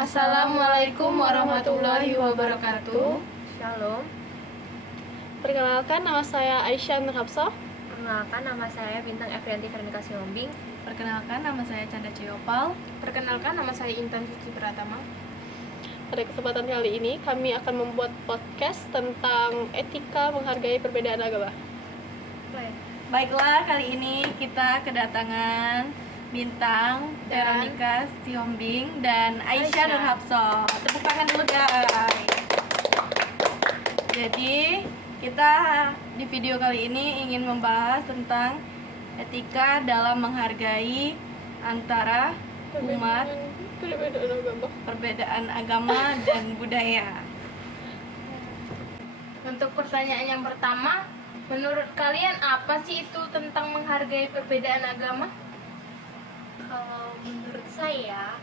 Assalamualaikum warahmatullahi wabarakatuh. Shalom. Perkenalkan, nama saya Aisyah Nur Hafsah. Perkenalkan, nama saya Bintang Efrianti Veronica Siombing. Perkenalkan, nama saya Canda Ciopal. Perkenalkan, nama saya Intan Suci Pratama. Pada kesempatan kali ini, kami akan membuat podcast tentang etika menghargai perbedaan agama. Baiklah, kali ini kita kedatangan Bintang Veronica Siombing dan Aisyah Nur Hafsah. Tepuk tangan dulu guys. Jadi kita di video kali ini ingin membahas tentang etika dalam menghargai antara umat, perbedaan agama dan budaya. Untuk pertanyaan yang pertama, menurut kalian apa sih itu tentang menghargai perbedaan agama? Kalau menurut saya,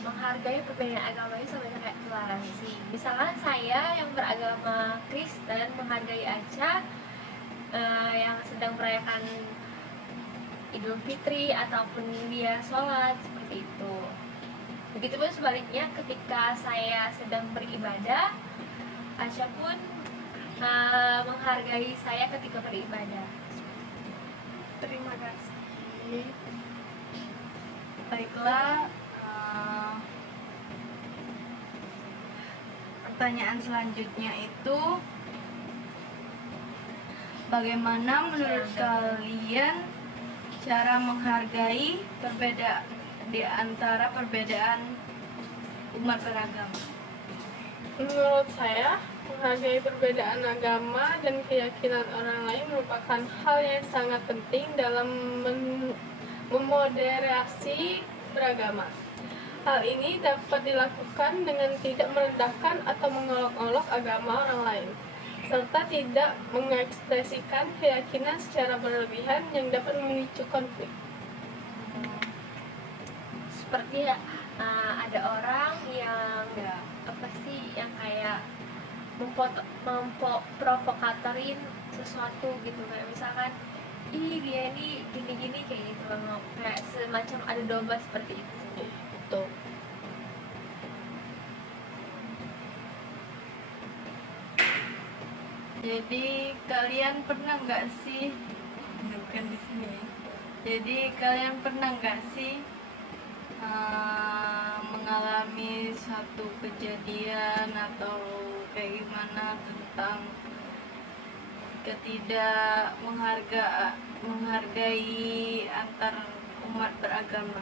menghargai perbedaan agama itu sama kayak toleransi. Misalkan saya yang beragama Kristen menghargai Aca yang sedang merayakan Idul Fitri ataupun dia sholat, seperti itu. Begitupun sebaliknya, ketika saya sedang beribadah, Aca pun menghargai saya ketika beribadah. Terima kasih. Baiklah, pertanyaan selanjutnya itu, bagaimana menurut kalian cara menghargai perbedaan di antara perbedaan umat beragama? Menurut saya, menghargai perbedaan agama dan keyakinan orang lain merupakan hal yang sangat penting dalam memoderasi beragama. Hal ini dapat dilakukan dengan tidak merendahkan atau mengolok-olok agama orang lain, serta tidak mengekspresikan keyakinan secara berlebihan yang dapat memicu konflik. Seperti ada orang yang yang kayak memprovokatorin sesuatu gitu, kayak misalkan dia ini gini-gini kayak gitu, kayak semacam ada domba seperti itu. Betul. Jadi kalian pernah nggak sih, bukan di sini ya. Jadi kalian pernah nggak sih mengalami suatu kejadian atau kayak gimana tentang ketidak menghargai antar umat beragama,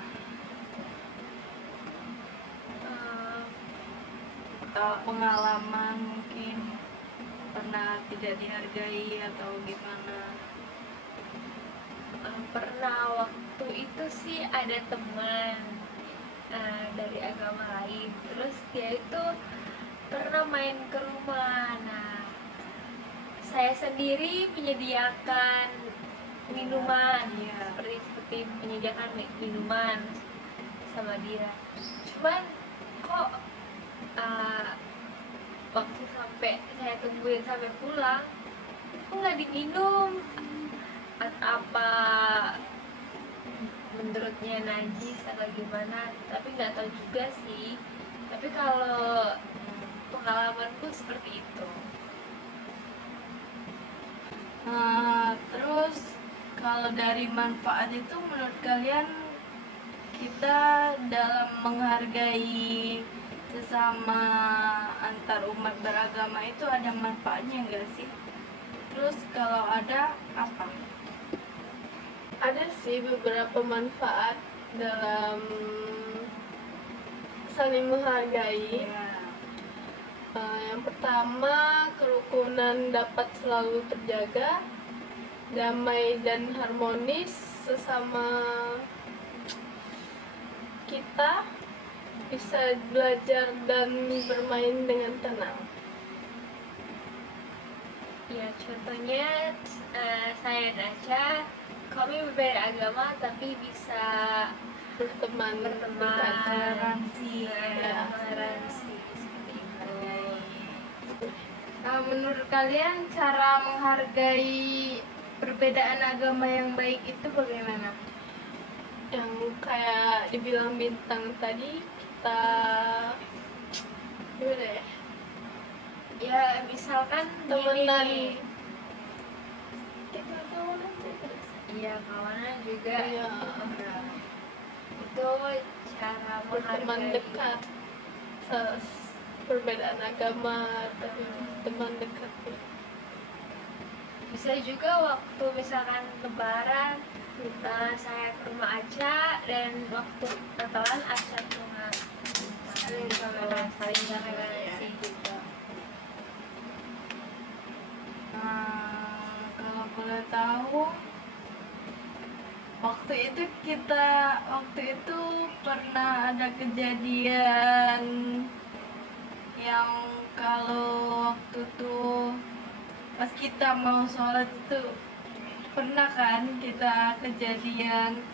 atau pengalaman mungkin pernah tidak dihargai atau gimana? Pernah, waktu itu sih ada teman dari agama lain, terus dia itu pernah main ke rumah. Nah, saya sendiri menyediakan minuman, seperti menyediakan minuman sama dia. Cuman kok waktu sampai saya tungguin sampai pulang, kok nggak diminum? Apa menurutnya najis atau gimana? Tapi nggak tahu juga sih. Tapi kalau pengalamanku seperti itu. Terus kalau dari manfaat itu, menurut kalian kita dalam menghargai sesama antar umat beragama itu ada manfaatnya enggak sih? Terus kalau ada, apa? Ada sih beberapa manfaat dalam saling menghargai. Yang pertama, kerukunan dapat selalu terjaga, damai dan harmonis sesama kita, bisa belajar dan bermain dengan tenang. Ya, contohnya saya dan Aca, kami berbeda agama tapi bisa Berteman. Toleransi. toleransi seperti itu. Menurut kalian cara menghargai perbedaan agama yang baik itu bagaimana? Yang kayak dibilang Bintang tadi, kita gimana ya, Ya misalkan temenan, gini nih. kita kawanan juga. Iya, kawanan juga. Iya. Itu cara Berteman menghargai. dekat, perbedaan agama, tapi teman dekat. Bisa juga waktu misalkan lebaran, saya ke rumah Aca, dan waktu Natalan Aca ke rumah saling toleransi gitu. Kalau boleh tahu, waktu itu pernah ada kejadian yang kalau waktu tuh pas kita mau sholat itu pernah kan kita kejadian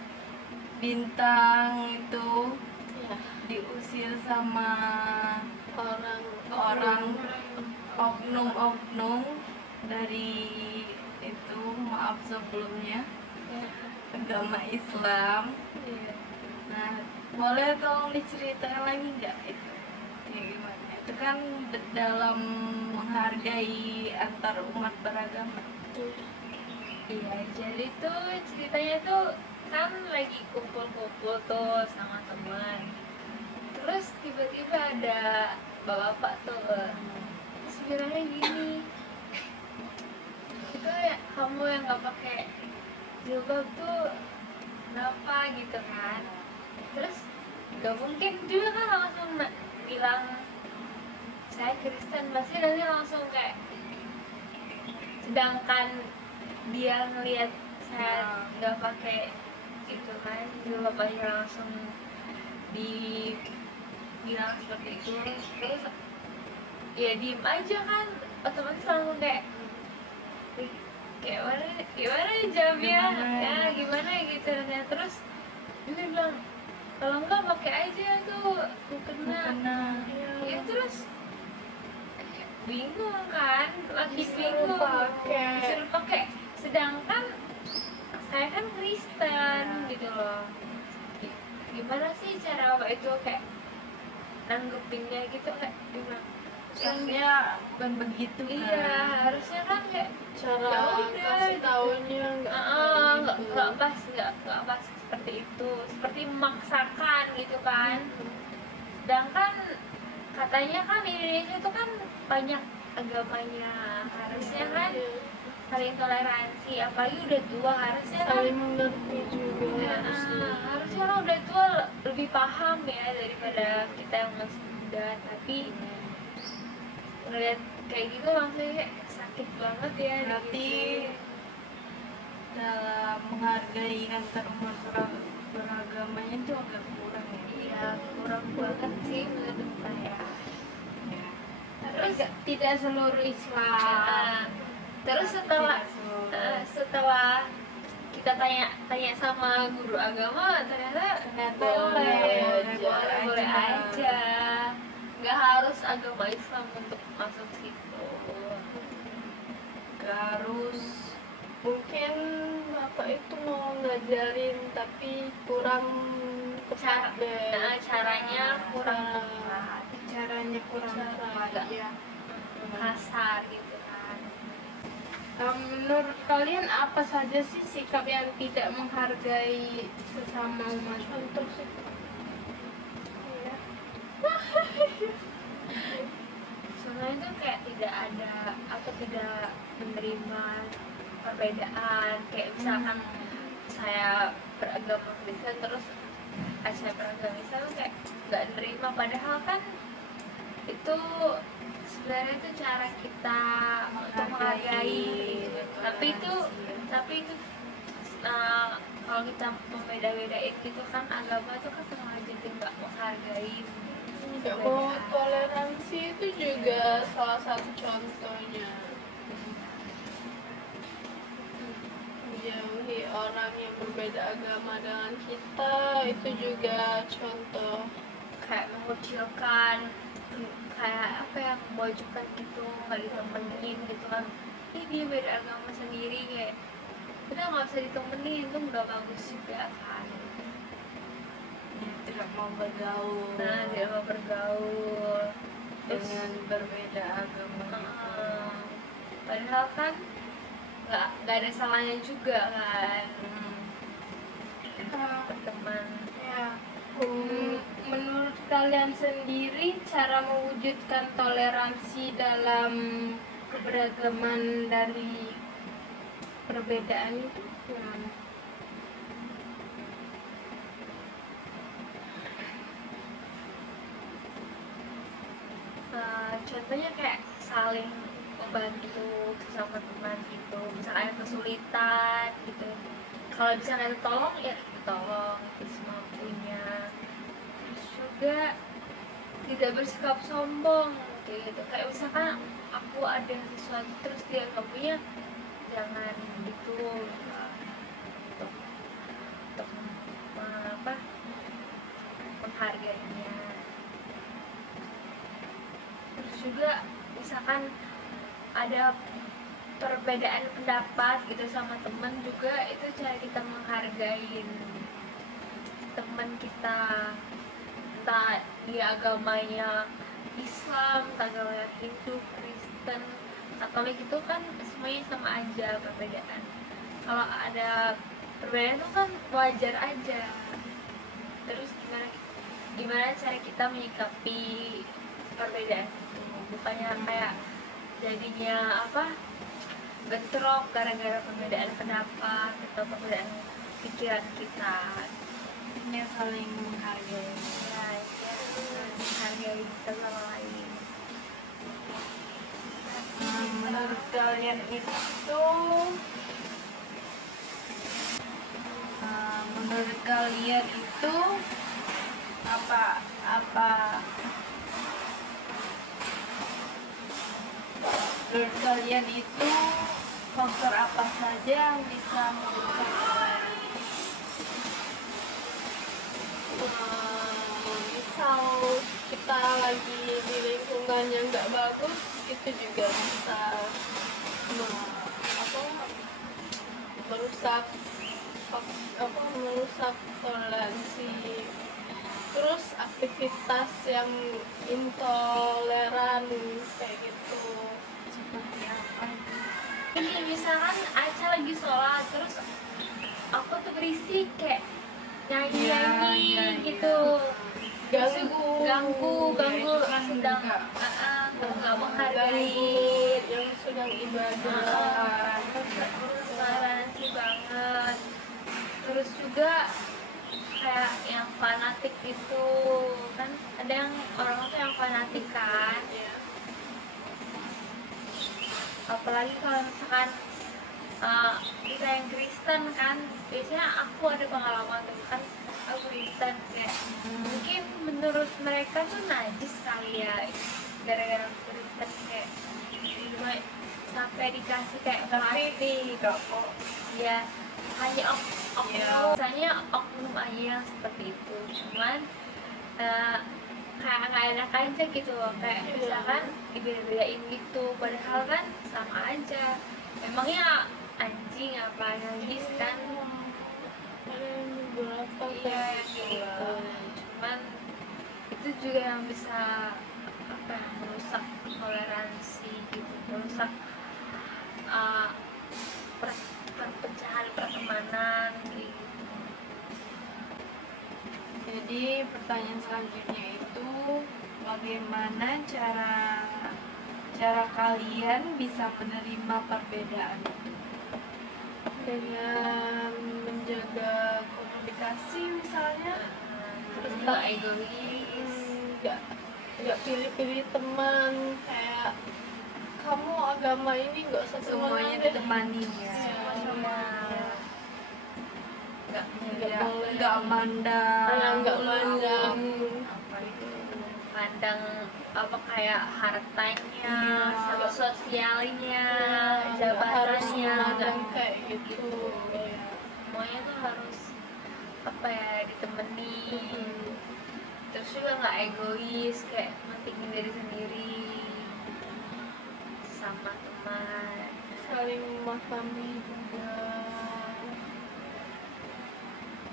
bintang itu Ya, diusir sama orang oknum dari itu, maaf sebelumnya, agama Islam. Iya. Nah, boleh tolong diceritain lagi nggak itu? Ya, gimana? Itu kan dalam menghargai antar umat beragama. Iya, jadi tuh ceritanya tuh kan lagi kumpul-kumpul tuh sama teman. Terus tiba-tiba ada bapak-bapak tuh. Terus bilangnya gini, itu ya kamu yang nggak pakai jilbab tuh kenapa gitu kan? Terus gak mungkin juga kan langsung bilang saya Kristen, pasti nanti langsung kayak, sedangkan dia ngelihat saya nggak pakai itu kan jilbab aja langsung dibilang seperti itu. Terus ya diem aja kan, otomatis langsung kayak gimana jawabnya, ya gimana gitu. Nah, terus dia bilang kalau enggak pakai aja tuh mukena. Ya terus bingung kan, lagi bingung disuruh pakai, sedangkan saya kan Kristen gitu loh. Gimana sih cara apa itu kayak nanggepinnya gitu, kayak gimana? Harusnya bukan begitu kan? Iya, harusnya kan kayak Cara ya udah kasih taunya nggak pas seperti itu, seperti memaksakan gitu kan. Sedangkan katanya kan Indonesia itu kan banyak agamanya, harusnya kan saling toleransi, apalagi udah tua harusnya kan. saling mengerti juga. Harusnya kan udah tua lebih paham ya daripada kita yang masih muda. Tapi ngeliat kayak gitu langsung kayak sakit banget ya. Berarti dalam menghargai antar umat beragamanya itu agak kurang ya? Iya, kurang banget sih menurut saya. Terus Tidak seluruh Islam. terus setelah kita tanya sama guru agama, ternyata boleh aja, nggak harus agama Islam untuk masuk situ. Gak harus. Mungkin bapak itu mau ngajarin tapi kurang tepat deh. Caranya kurang tepat, Caranya kurang tepat. Iya. kasar gitu kan. Menurut kalian apa saja sih sikap yang tidak menghargai sesama umat? Contoh sih. Iya. Soalnya itu kayak tidak ada atau tidak menerima perbedaan, kayak misalkan saya beragama Kristen terus saya beragama Islam, kayak nggak nerima, padahal kan itu sebenarnya itu cara kita untuk menghargai. Tapi itu kalau kita membeda-bedain gitu kan, agama itu kan sama aja nggak menghargai. Nggak mau toleransi itu juga salah satu contohnya. Menjauhi orang yang berbeda agama dengan kita itu juga contoh. Kayak mengucilkan, kayak apa ya, memojokkan gitu, nggak ditemenin gitu kan. Ini dia beda agama sendiri, kayak udah nggak usah ditemenin, itu nggak bagus juga kan. Ya, tidak mau bergaul nah tidak mau bergaul dengan berbeda agama gitu. Padahal kan nggak ada salahnya juga kan berteman. Ya. Menurut kalian sendiri cara mewujudkan toleransi dalam keberagaman dari perbedaan itu gimana? Contohnya kayak saling membantu sesama teman gitu, misalnya kesulitan gitu, kalau bisa kita tolong ya kita tolong itu semampunya. Terus juga tidak bersikap sombong gitu, kayak misalkan aku ada sesuatu terus dia nggak punya, jangan gitu untuk apa menghargainya. Terus juga misalkan ada perbedaan pendapat gitu sama teman juga, itu cara kita menghargai teman kita, entah dia agamanya Islam, entah agamanya Hindu, Kristen, Katolik, itu kan semuanya sama aja perbedaan. Kalau ada perbedaan itu kan wajar aja. Terus gimana cara kita menyikapi perbedaan itu, bukannya kayak jadinya apa bentrok gara-gara perbedaan pendapat atau perbedaan pikiran kita. Ini saling menghargai. Ya menghargai kita sama lain. Menurut kalian itu menurut kalian itu apa menurut kalian itu faktor apa saja yang bisa merusak toleransi? Misal kita lagi di lingkungan yang nggak bagus, itu juga bisa merusak merusak toleransi. Terus aktivitas yang intoleran kayak gitu. Seperti apa itu? Ini misalkan Aca lagi sholat, terus aku tuh berisik kayak nyanyi-nyanyi Ya, gitu, Ganggu Ya, itu kan sedang juga nggak menghargai yang sedang ibadah. toleransi banget. Terus juga kayak yang fanatik itu kan, ada yang orang tuh yang fanatik kan, Ya. apalagi kalau misalkan kita yang Kristen kan, biasanya aku ada pengalaman tuh kan, aku Kristen kayak mungkin menurut mereka tuh najis kali ya, gara-gara Kristen kayak cuma sampai dikasih kayak plastik kok ya, hanya oknum, Iya. misalnya oknum aja yang seperti itu, cuman kayak nggak enak aja gitu loh, kayak misalkan dibeda-bedain gitu, padahal kan sama aja, emangnya anjing apa najis kan. Ada yang beberapa Iya gitu, cuman itu juga yang bisa apa ya, merusak toleransi gitu, merusak perpecahan pertemanan gitu. Jadi pertanyaan selanjutnya itu bagaimana cara kalian bisa menerima perbedaan? dengan menjaga komunikasi misalnya, Terus nggak egois. nggak pilih-pilih teman, kayak kamu agama ini nggak usah Semuanya temenan deh. ditemani ya. Sama nggak Tidak, boleh. nggak mandang Nggak mandang apa itu. pandang apa kayak hartanya, Iya. sosialnya, Nggak harus jabatannya, memandang nggak kayak gitu. Iya. semuanya tuh harus apa ya, ditemenin. Terus juga nggak egois, kayak mentingin diri sendiri sama teman. Saling memahami juga.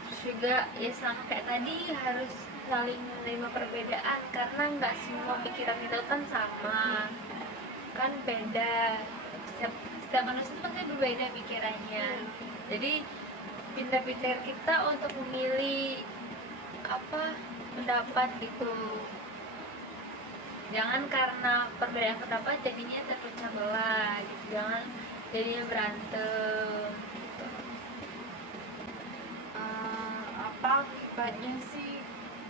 Terus juga ya sama kayak tadi, harus saling menerima perbedaan, karena nggak semua pikiran kita kan sama, kan beda. Setiap manusia itu pasti berbeda pikirannya. Jadi pintar-pintar kita untuk memilih apa pendapat gitu. Jangan karena perbedaan pendapat jadinya terpecah belah gitu. Jangan jadinya berantem gitu. Apa akibatnya sih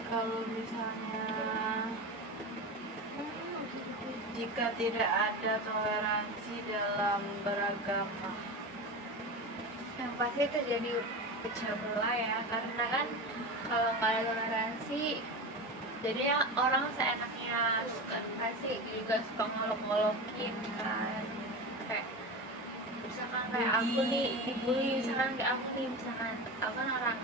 kalau misalnya jika tidak ada toleransi dalam beragama? Yang pasti terjadi pecah belah ya, karena kan kalau nggak ada toleransi jadinya orang seenaknya suka kasih, juga suka ngolok-ngolokin kan. Kayak misalkan kayak aku nih dibully, misalkan kayak aku nih, misalkan aku kan orang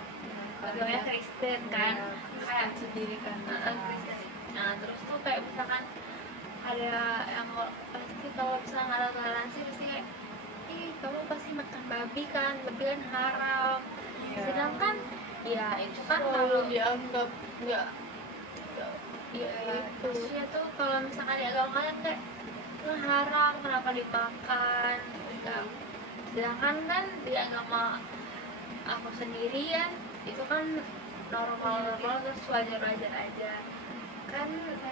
agamanya Kristen kan, kayak Sendiri kan. Kristen. Nah terus tuh kayak misalkan ada yang pasti kalau misalnya nggak ada toleransi pasti kayak, ih kamu pasti makan babi kan haram. Iya. Sedangkan ya itu kan Selalu kalau dianggap nggak ya itu. maksudnya tuh kalau misalkan di agama kalian kayak "Itu haram, kenapa dimakan gitu. Sedangkan kan di agama aku sendiri ya itu kan normal terus wajar aja kan.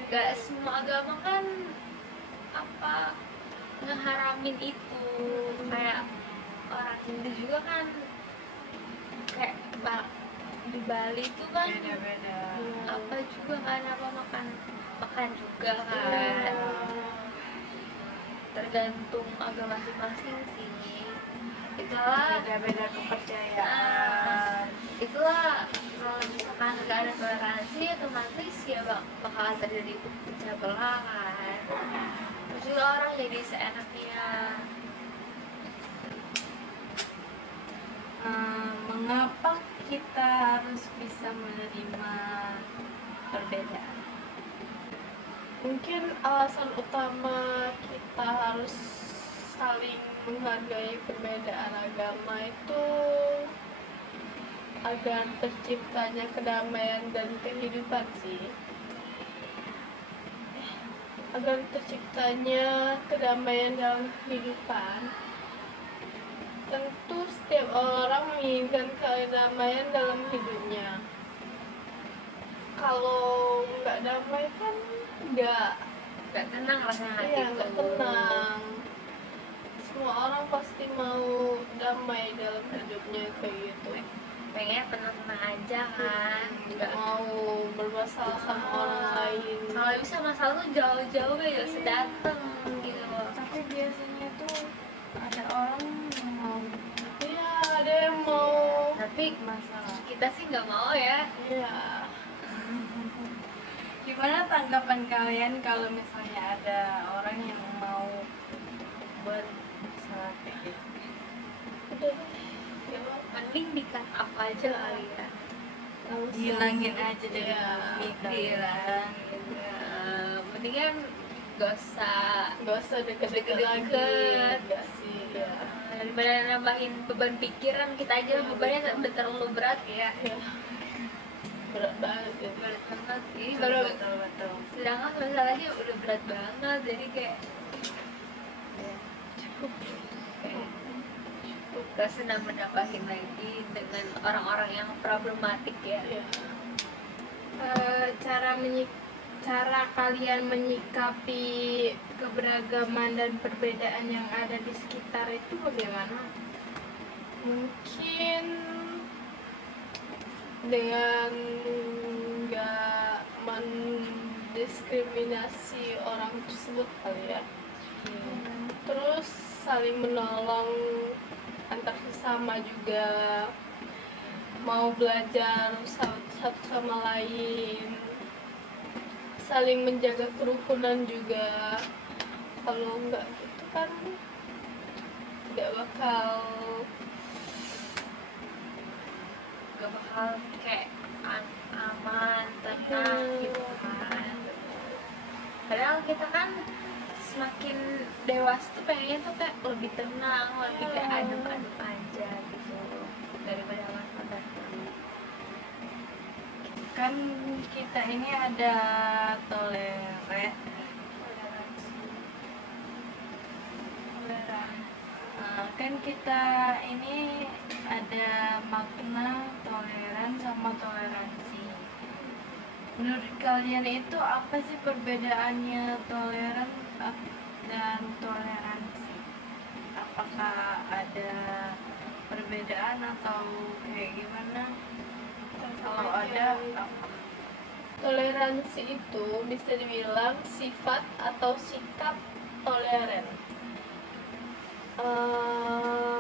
Gak semua agama kan apa ngeharamin itu, kayak orang Hindu juga kan kayak di Bali itu kan Beda-beda. apa juga kan apa makan juga kan. Iya. Tergantung agama masing-masing sih. Itulah Beda-beda kepercayaan. itulah kalau misalkan nggak ada toleransi otomatis ya bakal terjadi pecah belah kan. Terus juga orang jadi seenaknya. Mengapa kita harus bisa menerima perbedaan? Mungkin alasan utama kita harus saling menghargai perbedaan agama itu agar terciptanya kedamaian dan kehidupan sih. Agar terciptanya kedamaian dalam kehidupan, tentu setiap orang menginginkan kedamaian dalam hidupnya. Kalau nggak damai kan nggak tenang rasanya hati iya, nggak tuh. tenang. Semua orang pasti mau damai dalam hidupnya kayak gitu. Pengen tenang aja kan, Nggak mau bermasalah sama orang lain. kalau bisa masalah tuh jauh-jauh ya usah dateng gitu loh. Tapi biasanya tuh ada orang yang mau Iya, ada yang mau. Tapi masalah. kita sih nggak mau ya. Iya. Gimana tanggapan kalian kalau misalnya ada orang yang mau bermasalah kayak gitu? Udah. Ya, Mending di cut up aja kali ya. nggak usah. Hilangin aja dari Iya, bumi Gila kalian. gitu. Mendingan gak usah nggak usah deket-deket lagi. Deket-deket. Nggak sih, ya. daripada nambahin beban pikiran kita aja bebannya udah terlalu berat ya. Ya. Berat banget ya. Berat banget. Ini Betul, baru betul, betul. sedangkan masalahnya udah berat banget jadi kayak gak senang menambahin lagi dengan orang-orang yang problematik ya. Iya. Cara kalian menyikapi keberagaman dan perbedaan yang ada di sekitar itu bagaimana? Mungkin dengan nggak mendiskriminasi orang tersebut kali ya. Terus saling menolong antar sesama juga, mau belajar satu sama lain, saling menjaga kerukunan juga. Kalau nggak gitu kan nggak bakal kayak aman, tenang gitu kan. Padahal kita kan semakin dewasa tuh pengennya tuh kayak lebih tenang, lebih kayak adem-adem aja gitu daripada aman. kan kita ini ada toleran. Kan kita ini ada makna toleran sama toleransi. Menurut kalian itu apa sih perbedaannya toleran dan toleransi? Apakah ada perbedaan atau kayak gimana? Kalau ada, apa? Toleransi itu bisa dibilang sifat atau sikap toleran.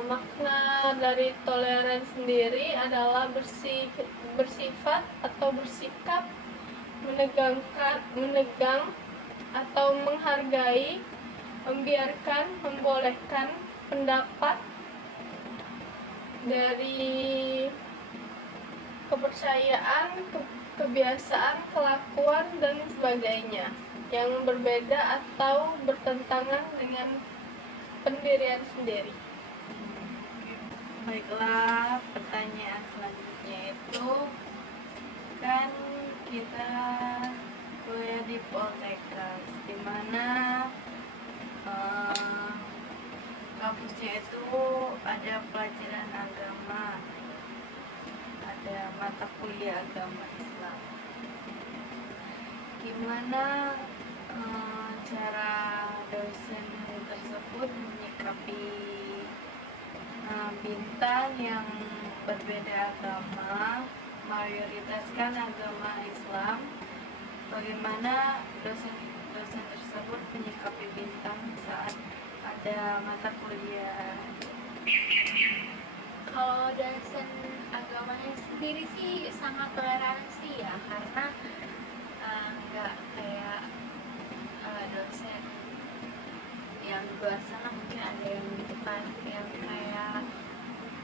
Makna dari toleran sendiri adalah bersifat atau bersikap menegang atau menghargai, membiarkan, membolehkan pendapat dari kepercayaan, kebiasaan, kelakuan, dan sebagainya yang berbeda atau bertentangan dengan pendirian sendiri. Baiklah, pertanyaan selanjutnya itu kan kita kuliah di Poltekkes, di mana kampusnya itu ada pelajaran agama, ada mata kuliah agama Islam. Gimana cara dosen tersebut menyikapi bintang yang berbeda agama, mayoritaskan agama Islam? Bagaimana dosen tersebut menyikapi bintang saat ada mata kuliah? Kalau dosen agamanya sendiri sih sangat toleransi ya, karena nggak kayak dosen yang di luar sana mungkin ada yang gitu kan, yang kayak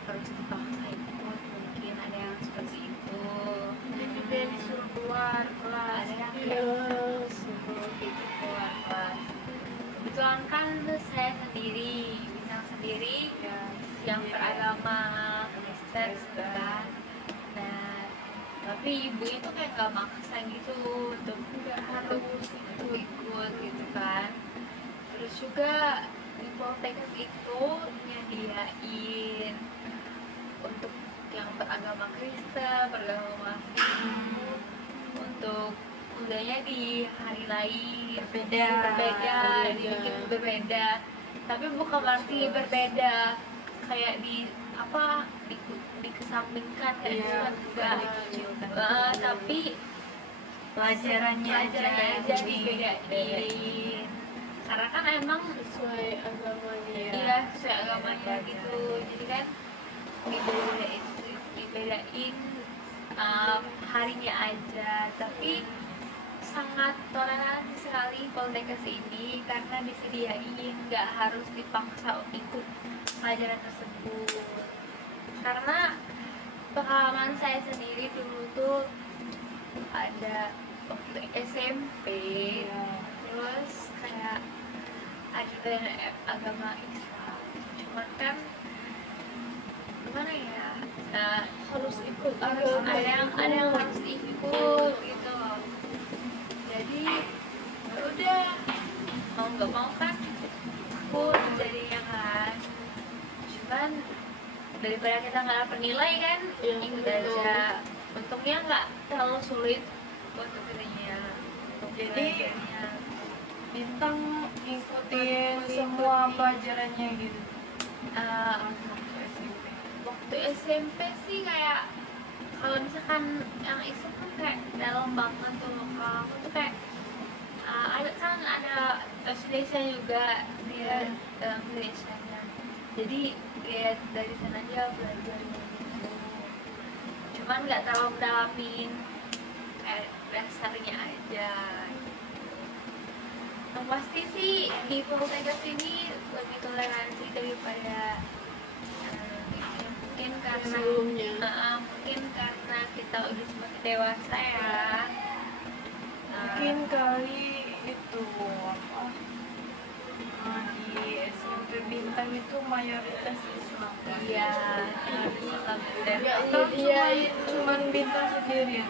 harus dipaksa ikut, mungkin ada yang seperti itu. Ada juga yang disuruh keluar kelas. Ada yang suruh gitu keluar kelas. Kebetulan kan saya sendiri, bintang sendiri yang beragama Kristen gitu kan. Nah, tapi ibu itu kayak gak maksa gitu untuk ikut gitu kan. Terus juga di Poltekkes itu nyediain untuk yang beragama Kristen, beragama Muslim, untuk kuliahnya di hari lain berbeda, dibikin berbeda. Tapi bukan berarti berbeda kayak dikesampingkan kayak gitu kan, enggak. Tapi Pelajarannya aja dibedain. Karena kan emang Sesuai agamanya. iya sesuai agamanya gitu. Jadi kan dibedain harinya aja. Tapi sangat toleransi sekali Poltekkes ini karena disediain, nggak harus dipaksa ikut pelajaran tersebut. Karena pengalaman saya sendiri dulu tuh ada waktu SMP, terus kayak ada agama Islam, cuman kan gimana ya, Harus ikut ada yang harus ikut gitu loh. Jadi ya udah, mau nggak mau kan ikut jadinya kan. Cuman daripada kita nggak dapat nilai kan, Iya, ikut betul. aja. Untungnya nggak terlalu sulit untuk ininya, untuk Jadi, belajarnya. bintang ikutin semua pelajarannya gitu. Waktu SMP. Waktu SMP sih kayak kalau misalkan yang Islam tuh kayak dalam banget tuh. Kalau aku tuh kayak ada Indonesia juga, dia dalam Indonesia-nya. Jadi ya dari sana aja belajar gitu. Cuman nggak terlalu mendalamin, kayak dasarnya aja. Yang pasti sih di Poltekkes ini lebih toleransi daripada mungkin karena sebelumnya. mungkin karena kita udah semakin dewasa ya. Mungkin kali itu di SMP bintang itu mayoritas Islam. Iya, Atau Iya, cuman bintang sendirian?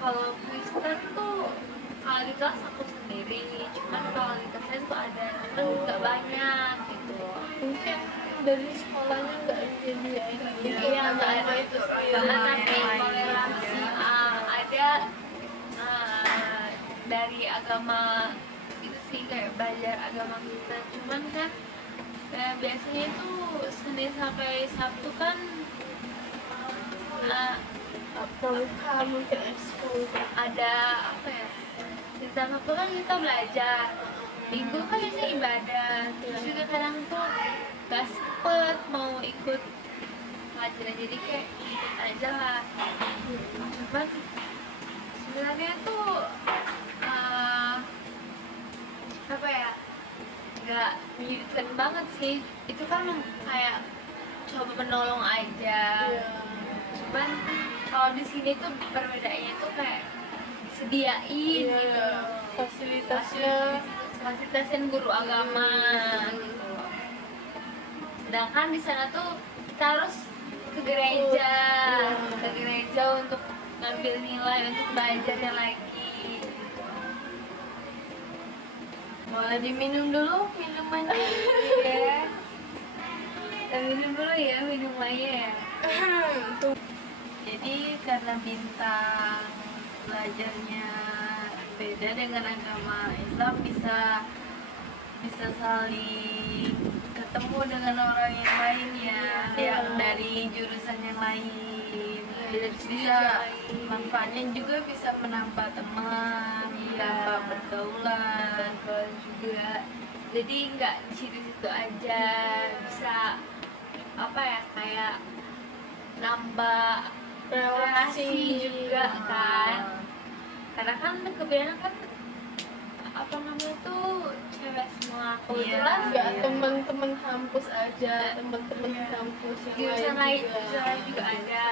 kalau Kristen tuh kalau di kelas aku sendiri, cuman kalau di kelas lain tuh ada, cuman nggak banyak gitu. Mungkin dari sekolahnya nggak jadi Iya, nggak ada itu karena tapi yang lain toleransi juga. ada dari agama itu sih, kayak belajar agama kita, cuman kan biasanya itu Senin sampai Sabtu kan pramuka, mungkin ekskul. ada apa ya, di Sabtu kan kita belajar, Minggu kan biasanya ibadah, terus juga kadang tuh gak sempet mau ikut pelajaran, jadi kayak ikut aja lah. Cuman sebenarnya tuh apa ya, nggak menyudutkan banget sih, itu kan kayak coba menolong aja. Cuman kalau di sini tuh perbedaannya tuh kayak disediain gitu, Fasilitasnya fasilitasnya guru agama gitu. Sedangkan di sana tuh kita harus ke gereja, untuk ngambil nilai, untuk belajarnya lagi. Boleh diminum dulu minumannya. Ya, kita minum dulu ya minumannya ya. Jadi karena bintang belajarnya beda dengan agama Islam, bisa saling ketemu dengan orang yang lain ya, yang dari jurusan yang lain. Bisa manfaatnya juga, bisa menambah teman, menambah pergaulan. Juga jadi nggak di situ-situ aja, bisa apa ya, kayak nambah relasi juga kan, karena kan kebanyakan kan apa namanya tuh cewek semua, kebetulan nggak teman-teman kampus aja, teman-teman kampus yang jurusan lain lain juga ada,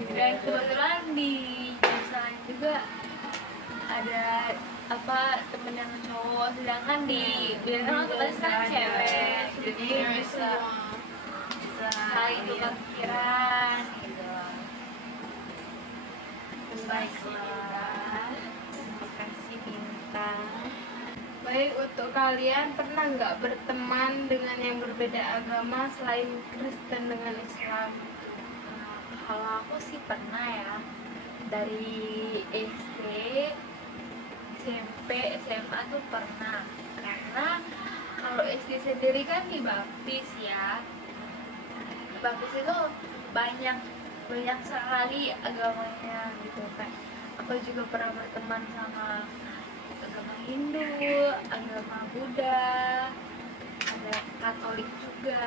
dan kebetulan di jurusan lain juga ada apa temen yang cowok, sedangkan di bidang otomatis kan cewek, Jadi bisa saling tukar pikiran gitu. baiklah. Terima kasih Bintang. Baik, untuk kalian pernah nggak berteman dengan yang berbeda agama selain Kristen dengan Islam? Kalau aku sih pernah ya, dari SD, SMP, SMA tuh pernah. Karena kalau SD sendiri kan dibaptis ya, baptis itu banyak sekali agamanya gitu kan. Aku juga pernah berteman sama agama Hindu, agama Buddha, ada Katolik juga,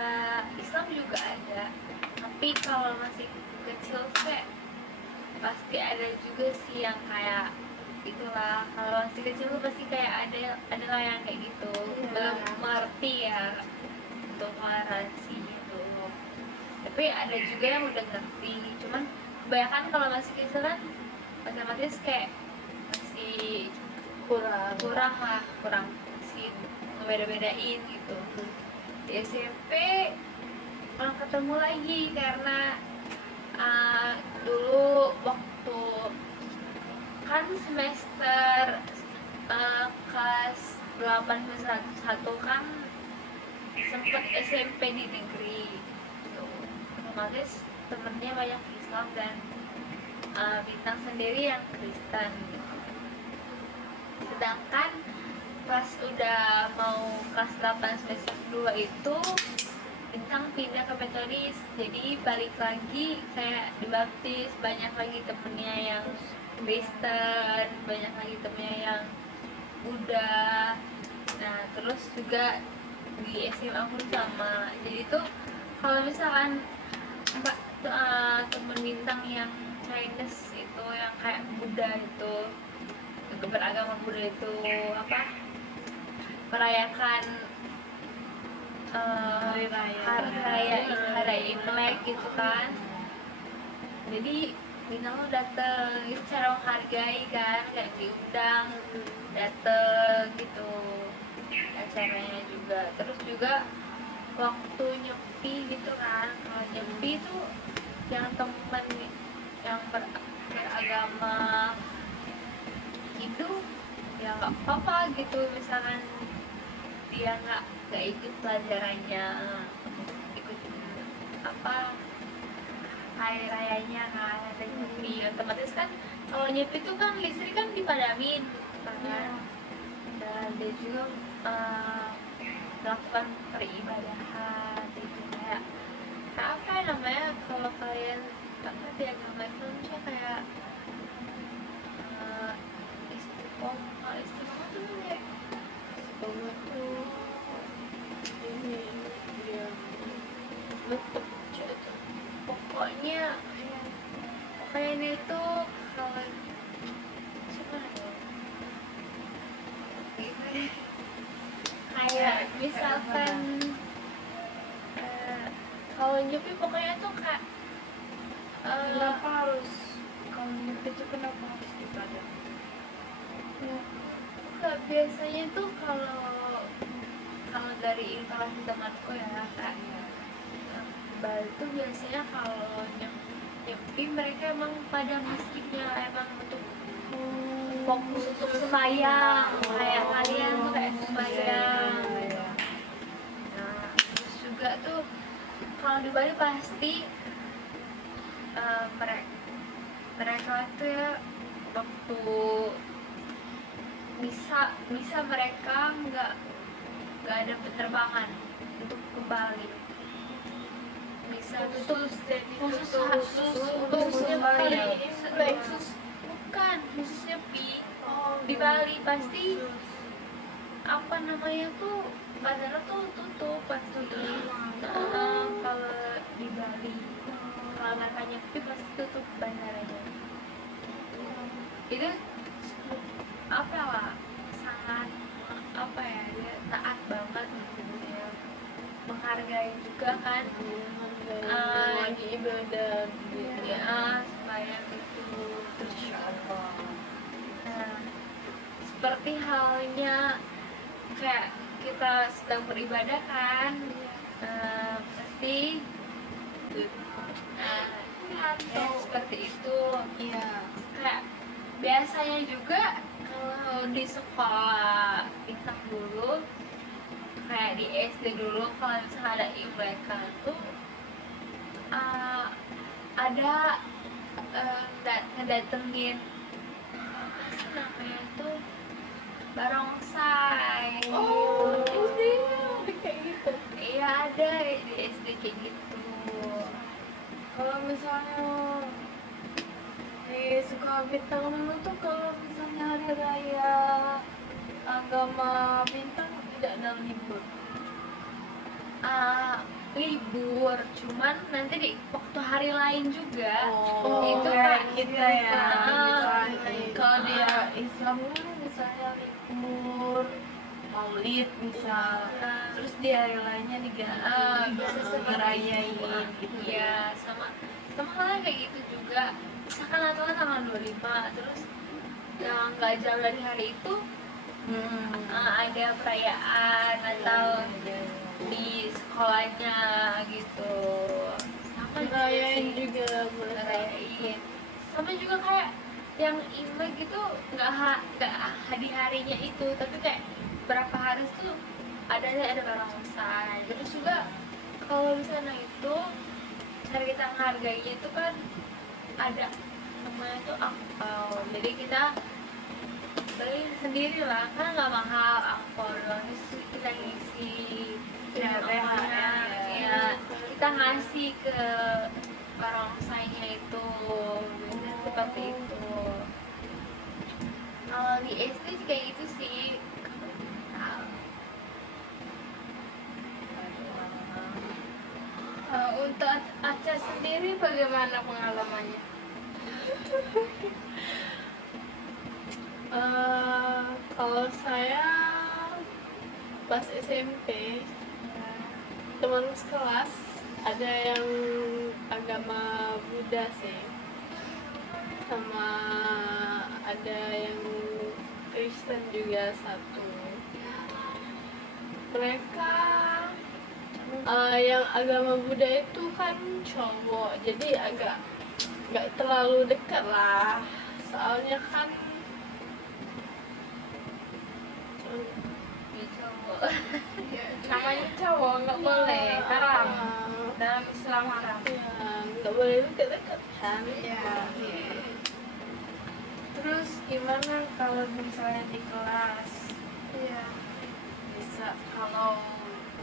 Islam juga ada. Tapi kalau masih kecil kayak pasti ada juga sih yang kayak itulah, kalau masih kecil tuh pasti kayak adalah yang kayak gitu, belum mengerti ya untuk toleransi gitu. Tapi ada juga yang udah ngerti, cuman kebanyakan kalau masih kecil kan otomatis kayak masih kurang sih ngebeda-bedain gitu. Di SMP orang ketemu lagi karena dulu waktu kan semester kelas 8 semester 1 kan sempet SMP di negeri gitu. Otomatis temennya banyak Islam dan Bintang sendiri yang Kristen gitu. Sedangkan pas udah mau kelas 8 semester 2 itu Bintang pindah ke Metodis, jadi balik lagi kayak dibaptis, banyak lagi temennya yang Kristen, banyak lagi temennya yang Buddha. Nah terus juga di SMA pun sama, jadi tuh kalau misalkan temen Bintang yang Chinese itu, yang kayak Buddha itu, beragama Buddha itu apa, merayakan hari raya Imlek gitu kan, jadi Bintang lo dateng, itu cara menghargai kan, kayak diundang dateng gitu acaranya juga. Terus juga waktu nyepi gitu kan, kalau nyepi tuh yang temen yang beragama individu ya nggak apa-apa gitu, misalkan dia nggak ikut pelajarannya, ikut apa hari rayanya kan, ada nyepi, otomatis kan kalau nyepi itu kan listrik kan dipadamin kan, dan dia juga melakukan peribadahan itu kayak apa ya namanya kalau kalian apa di agama Islam tuh kayak istiqomah tuh kayak Istiqomah tuh ini dia tetap jatuh. pokoknya ini tuh kalau gimana ya, kayak misalkan kalau nyepi pokoknya tuh kayak Kenapa harus kalau nyepi itu kenapa harus ibadah? nggak, biasanya tuh kalau dari informasi temanku ya kayak Bali tuh biasanya kalau nyepi mereka emang pada masjidnya emang untuk fokus untuk sembahyang, kayak kalian tuh kayak sembahyang. Nah, terus juga tuh kalau di Bali pasti mereka tuh ya waktu bisa mereka nggak ada penerbangan untuk ke Bali, bisa tutup khususnya Bali, bukan khusus nyepi di Bali pasti apa namanya tuh bandara tuh tutup pasti. Kalau di Bali kalau mereka nyepi pasti tutup bandaranya. Itu apa lah, sangat apa ya, dia taat banget gitu ya, menghargai juga kan Lagi ibadah ya supaya gitu. Nah, seperti halnya kayak kita sedang beribadah kan, pasti ya seperti itu. Iya. Kayak biasanya juga kalau di sekolah tingkat dulu, kayak di SD dulu, kalau misalnya ada IPK tuh ada ngedatengin apa sih namanya tuh barongsai. SD ada kayak gitu. Iya ada di SD kayak gitu. Kalau misalnya di Suka Bintang dulu tuh kalau misalnya hari raya agama Bintang tidak ada libur. Libur, cuman nanti di waktu hari lain juga. Itu Itu kayak Kak. kita ya. Misalnya, Kalau dia Islam kan misalnya libur Maulid misal, terus di hari lainnya bisa ngerayain gitu. Iya, sama halnya kayak gitu juga. Misalkan Natal tanggal 25, terus yang nggak jauh dari hari itu ada perayaan atau di sekolahnya gitu. Sama Ngerayain sih. juga Ngerayain. Sama juga kayak yang Imlek gitu nggak di harinya itu, tapi kayak berapa hari tuh ada barongsai. Terus juga kalau misalnya itu cara kita menghargainya itu kan ada namanya tuh angpau, jadi kita beli sendiri lah, kan nggak mahal angpau doang, terus kita ngisi Ya, THR ya, kita ngasih ke barongsainya itu, biasanya seperti itu. Kalau di SD kayak gitu sih. Untuk Aca sendiri bagaimana pengalamannya? Kalau saya pas SMP teman sekelas ada yang agama Buddha sih, sama ada yang Kristen juga satu. Mereka yang agama Buddha itu kan cowok, jadi agak nggak terlalu dekat lah, soalnya kan Namanya cowok nggak boleh, haram. Dalam Islam haram. Ya, nggak boleh deket-deket kan. Ya. Terus gimana kalau misalnya di kelas Iya. bisa kalau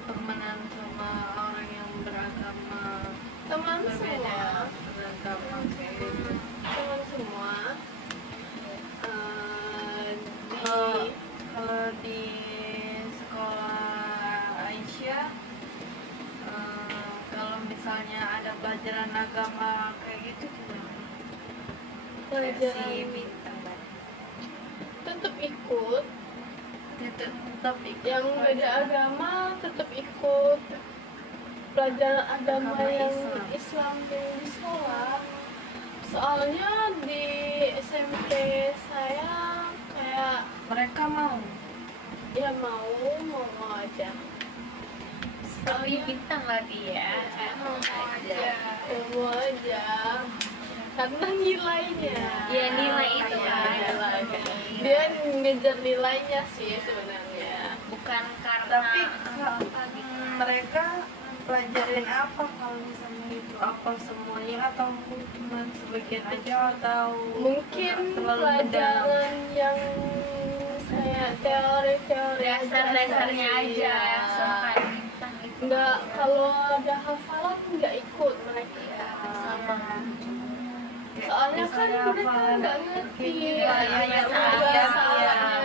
temenan sama orang yang beragama Teman berbeda semua, beragama kayak gitu? teman semua. Di Kalau di sekolah Aisyah, kalau misalnya ada pelajaran agama kayak gitu gimana? Kayak si pelajaran Bintang tadi. tetap ikut, Tetap ikut yang beda pelajaran. agama tetap ikut pelajaran agama Agama yang Islam. Islam yang di sekolah. Soalnya di SMP saya kayak Mereka mau. ya mau aja. Seperti bintang tadi ya. Mau aja. mau aja karena nilainya. Ya, nilai itu Ya, kan. nilai. Dia ngejar nilainya sih sebenarnya. Bukan karena Tapi apa gitu. mereka pelajarin apa kalau misalnya itu? Apa semuanya atau cuma sebagian aja atau Mungkin terlalu mendalam? pelajaran yang kayak teori-teori Dasar-dasarnya sih. aja Ya. sampai bintang itu. Nggak, kalau ada hafalan nggak ikut mereka. Sama. Soalnya kan Misalnya mereka hafalan nggak ngerti kayak ayat-ayat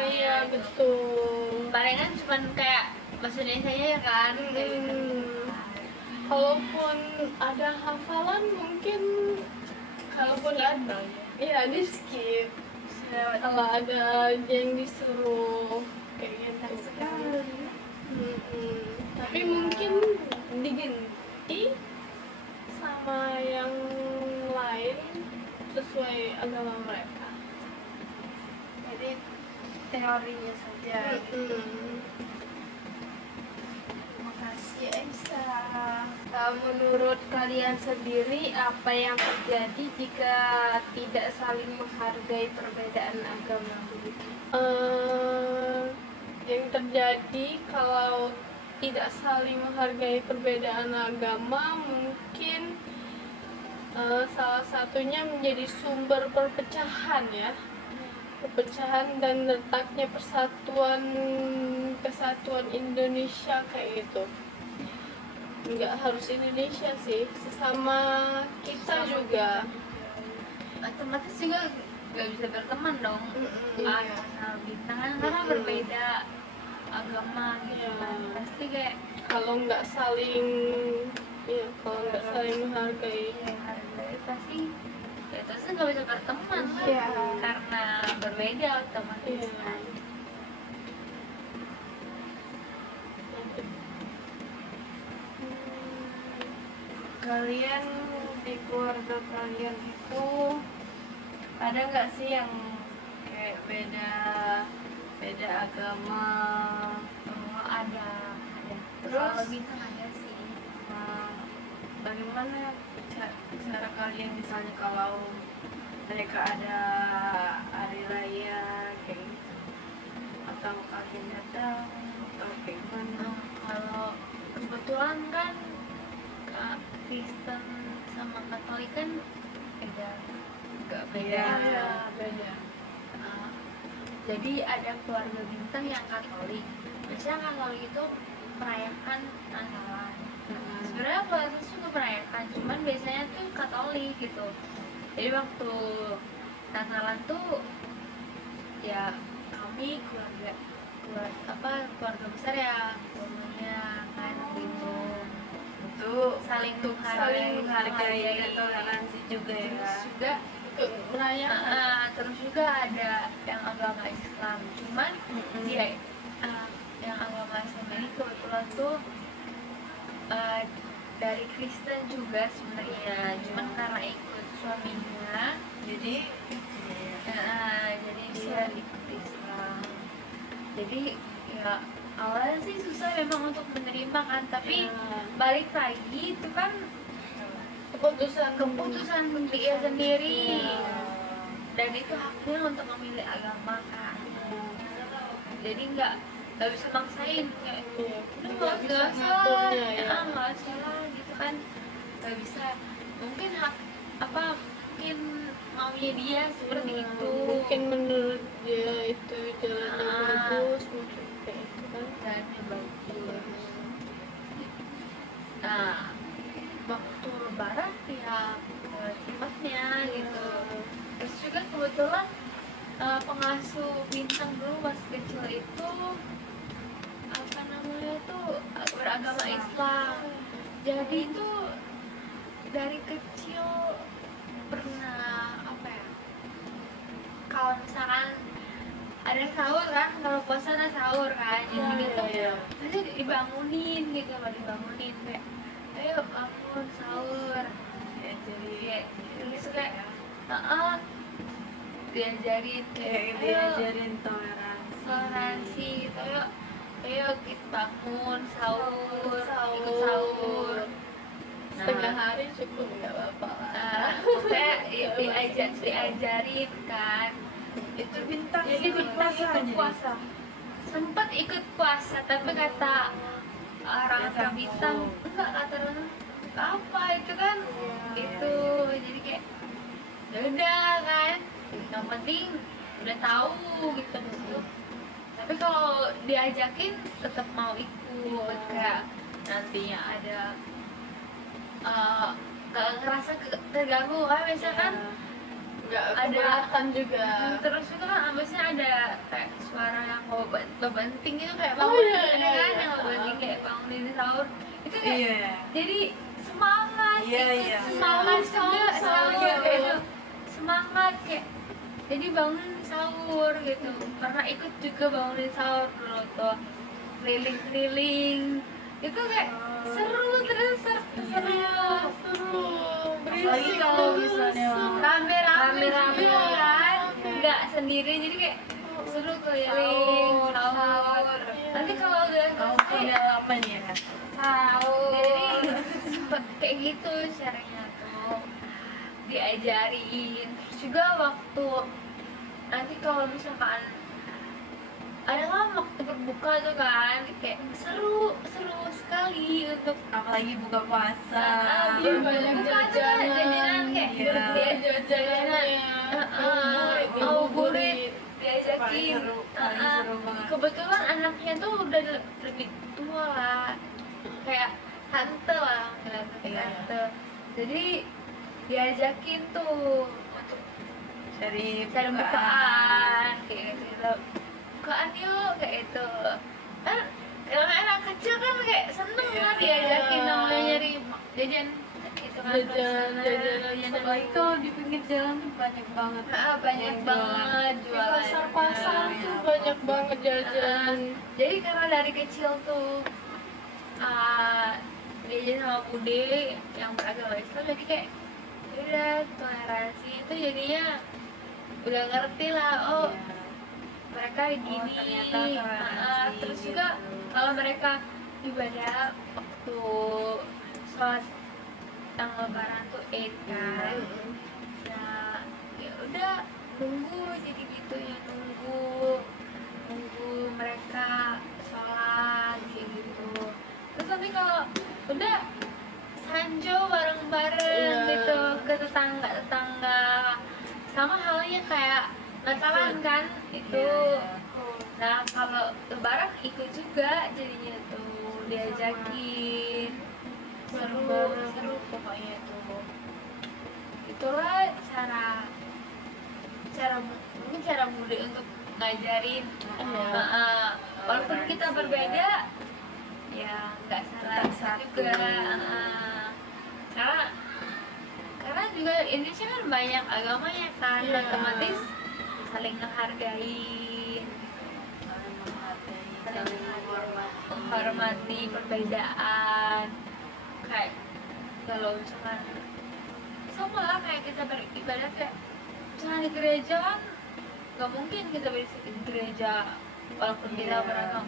ya betul. Palingan cuman kayak bahasa Indonesia ya kan. Kayak gitu. Kalaupun ada hafalan mungkin kalaupun ada ya di skip. Kalau ada yang disuruh kayak gitu sekali. Tapi mungkin diganti sama yang lain sesuai agama mereka. Jadi teorinya saja. Terima kasih Aisyah. Menurut kalian sendiri apa yang terjadi jika tidak saling menghargai perbedaan agama begitu? Yang terjadi kalau tidak saling menghargai perbedaan agama mungkin salah satunya menjadi sumber perpecahan ya, perpecahan dan retaknya kesatuan Indonesia kayak gitu. Nggak harus Indonesia sih, sesama kita juga. Otomatis juga gak bisa berteman dong. Iya. Sama bintang kan karena berbeda agama gitu kan. Iya. Pasti kayak Kalau nggak saling menghargai. ya, hargai pasti ya terus gak bisa berteman lah. Iya. Karena berbeda otomatis Iya. kan. Kalian di keluarga kalian itu ada nggak sih yang kayak beda agama? Oh, ada. Terus? Kalau bintang ada sih. Nah, bagaimana cara kalian misalnya kalau mereka ada hari raya kayak gitu, atau kalian datang atau kayak gimana? Kalau kebetulan kan Kristen sama Katolik kan beda, gak beda. Iya. Beda. Uh, jadi ada keluarga bintang yang Katolik. Biasanya Katolik itu merayakan Natalan. Sebenarnya keluarga juga merayakan, cuman biasanya tuh Katolik gitu. Jadi waktu Natalan tuh ya kami keluarga besar ya keluarganya kan gitu. Itu Saling menghargai menghargai. toleransi juga ya. Terus juga Merayakan. terus juga ada yang agama Islam, cuman dia yang agama Islam ini kebetulan tuh dari Kristen juga sebenarnya, cuman karena ikut suaminya Jadi jadi dia ikut Islam. Jadi ya awalnya sih susah memang untuk menerima kan, tapi balik lagi itu kan keputusan dia sendiri dan itu haknya untuk memilih agama kan. Jadi nggak nggak bisa maksain kayak Iya, lu nggak nggak bisa usah ngaturnya ya. nggak usah lah gitu kan, nggak bisa. Mungkin mungkin maunya dia seperti itu. Mungkin menurut dia itu jalan yang Ah. bagus, mungkin kayak itu kan. Dan yang bagus. Nah, waktu lebaran ya ke tempatnya gitu. Terus juga kebetulan pengasuh Bintang dulu pas kecil itu apa namanya tuh beragama Islam. Jadi itu dari kecil pernah apa ya? Kalau misalkan ada sahur kan, kalau puasa ada sahur kan, jadi gitu. Nanti dibangunin gitu, kalau dibangunin kayak, ayo bangun sahur. Ya, jadi Ya, gitu kayak, diajarin kayak ayo diajarin toleransi. toleransi gitu, ayo kita bangun sahur, ikut sahur. Setengah hari cukup nggak apa-apa lah. Pokoknya diajarin kan. Itu Bintang jadi ikut puasa. Sempat ikut puasa, tapi kata orang Ya, Bintang enggak, kata orang apa itu kan itu, jadi kayak ya udah kan, yang penting udah tahu gitu. Tapi kalau diajakin tetap mau ikut, kayak nantinya ada nggak ngerasa terganggu kan, biasanya kan Nggak ada- keberatan juga. terus itu kan abisnya ada kayak suara yang ngebanting gitu, kayak Oh, bangun iya, ada iya, kan iya. yang ngebanting kayak bangunin sahur itu kayak Iya. jadi semangat, Iya, ikut iya. semangat juga sahur Iya. kayak gitu. Semangat kayak jadi bangun sahur gitu, pernah ikut juga bangunin sahur dulu tuh, keliling-keliling itu kayak seru, terus seru. Apalagi kalau misalnya Rame-rame Rame-rame. juga kan, nggak sendiri, jadi kayak seru keliling sahur. Nanti kalau udah kamu punya apa nih ya? jadi sempet kayak gitu caranya tuh, diajarin. Terus juga waktu nanti kalau misalkan ada kan waktu berbuka tuh kan, kayak seru sekali untuk Apalagi buka puasa. Iya, banyak buka tuh kan, jajanan. jajanan kayak Iya. jajanan ngabuburit Paling diajakin. paling seru banget. Kebetulan anaknya tuh udah lebih tua lah, kayak tante lah, Iya. tante. Jadi diajakin tuh untuk Dari cari bukaan kayak gitu, bukaan yuk kayak itu kan. Kalau anak kecil kan kayak seneng kan diajakin namanya nyari jajan gitu kan, Jajanan Apalagi kalau di pinggir jalan tuh banyak banget. banyak yang banget Di jualan. pasar-pasar tuh banyak banget jajan. Jadi karena dari kecil tuh jajan sama bude yang beragama Islam, jadi kayak udah toleransi itu jadinya udah ngerti lah, oh mereka gini. ternyata toleransi Terus gitu. juga kalau mereka ibadah waktu sholat yang lebaran tuh Eid kan, nah ya udah nunggu, jadi gitu ya, nunggu mereka sholat kayak gitu. Terus nanti kalau udah sanjo bareng-bareng Iya. gitu ke tetangga, sama halnya kayak Natalan kan itu. Nah kalau lebaran ikut juga jadinya tuh, diajakin, seru pokoknya tuh. Itulah mungkin cara bude untuk ngajarin. Walaupun kita berbeda ya nggak salah juga. Karena juga Indonesia kan banyak agamanya kan, Iya. otomatis saling menghargai, Saling menghormati perbedaan. Kayak kalau misalkan sama lah kayak kita beribadah, kayak misalkan di gereja kan nggak mungkin kita berisik di gereja, walaupun kita beragama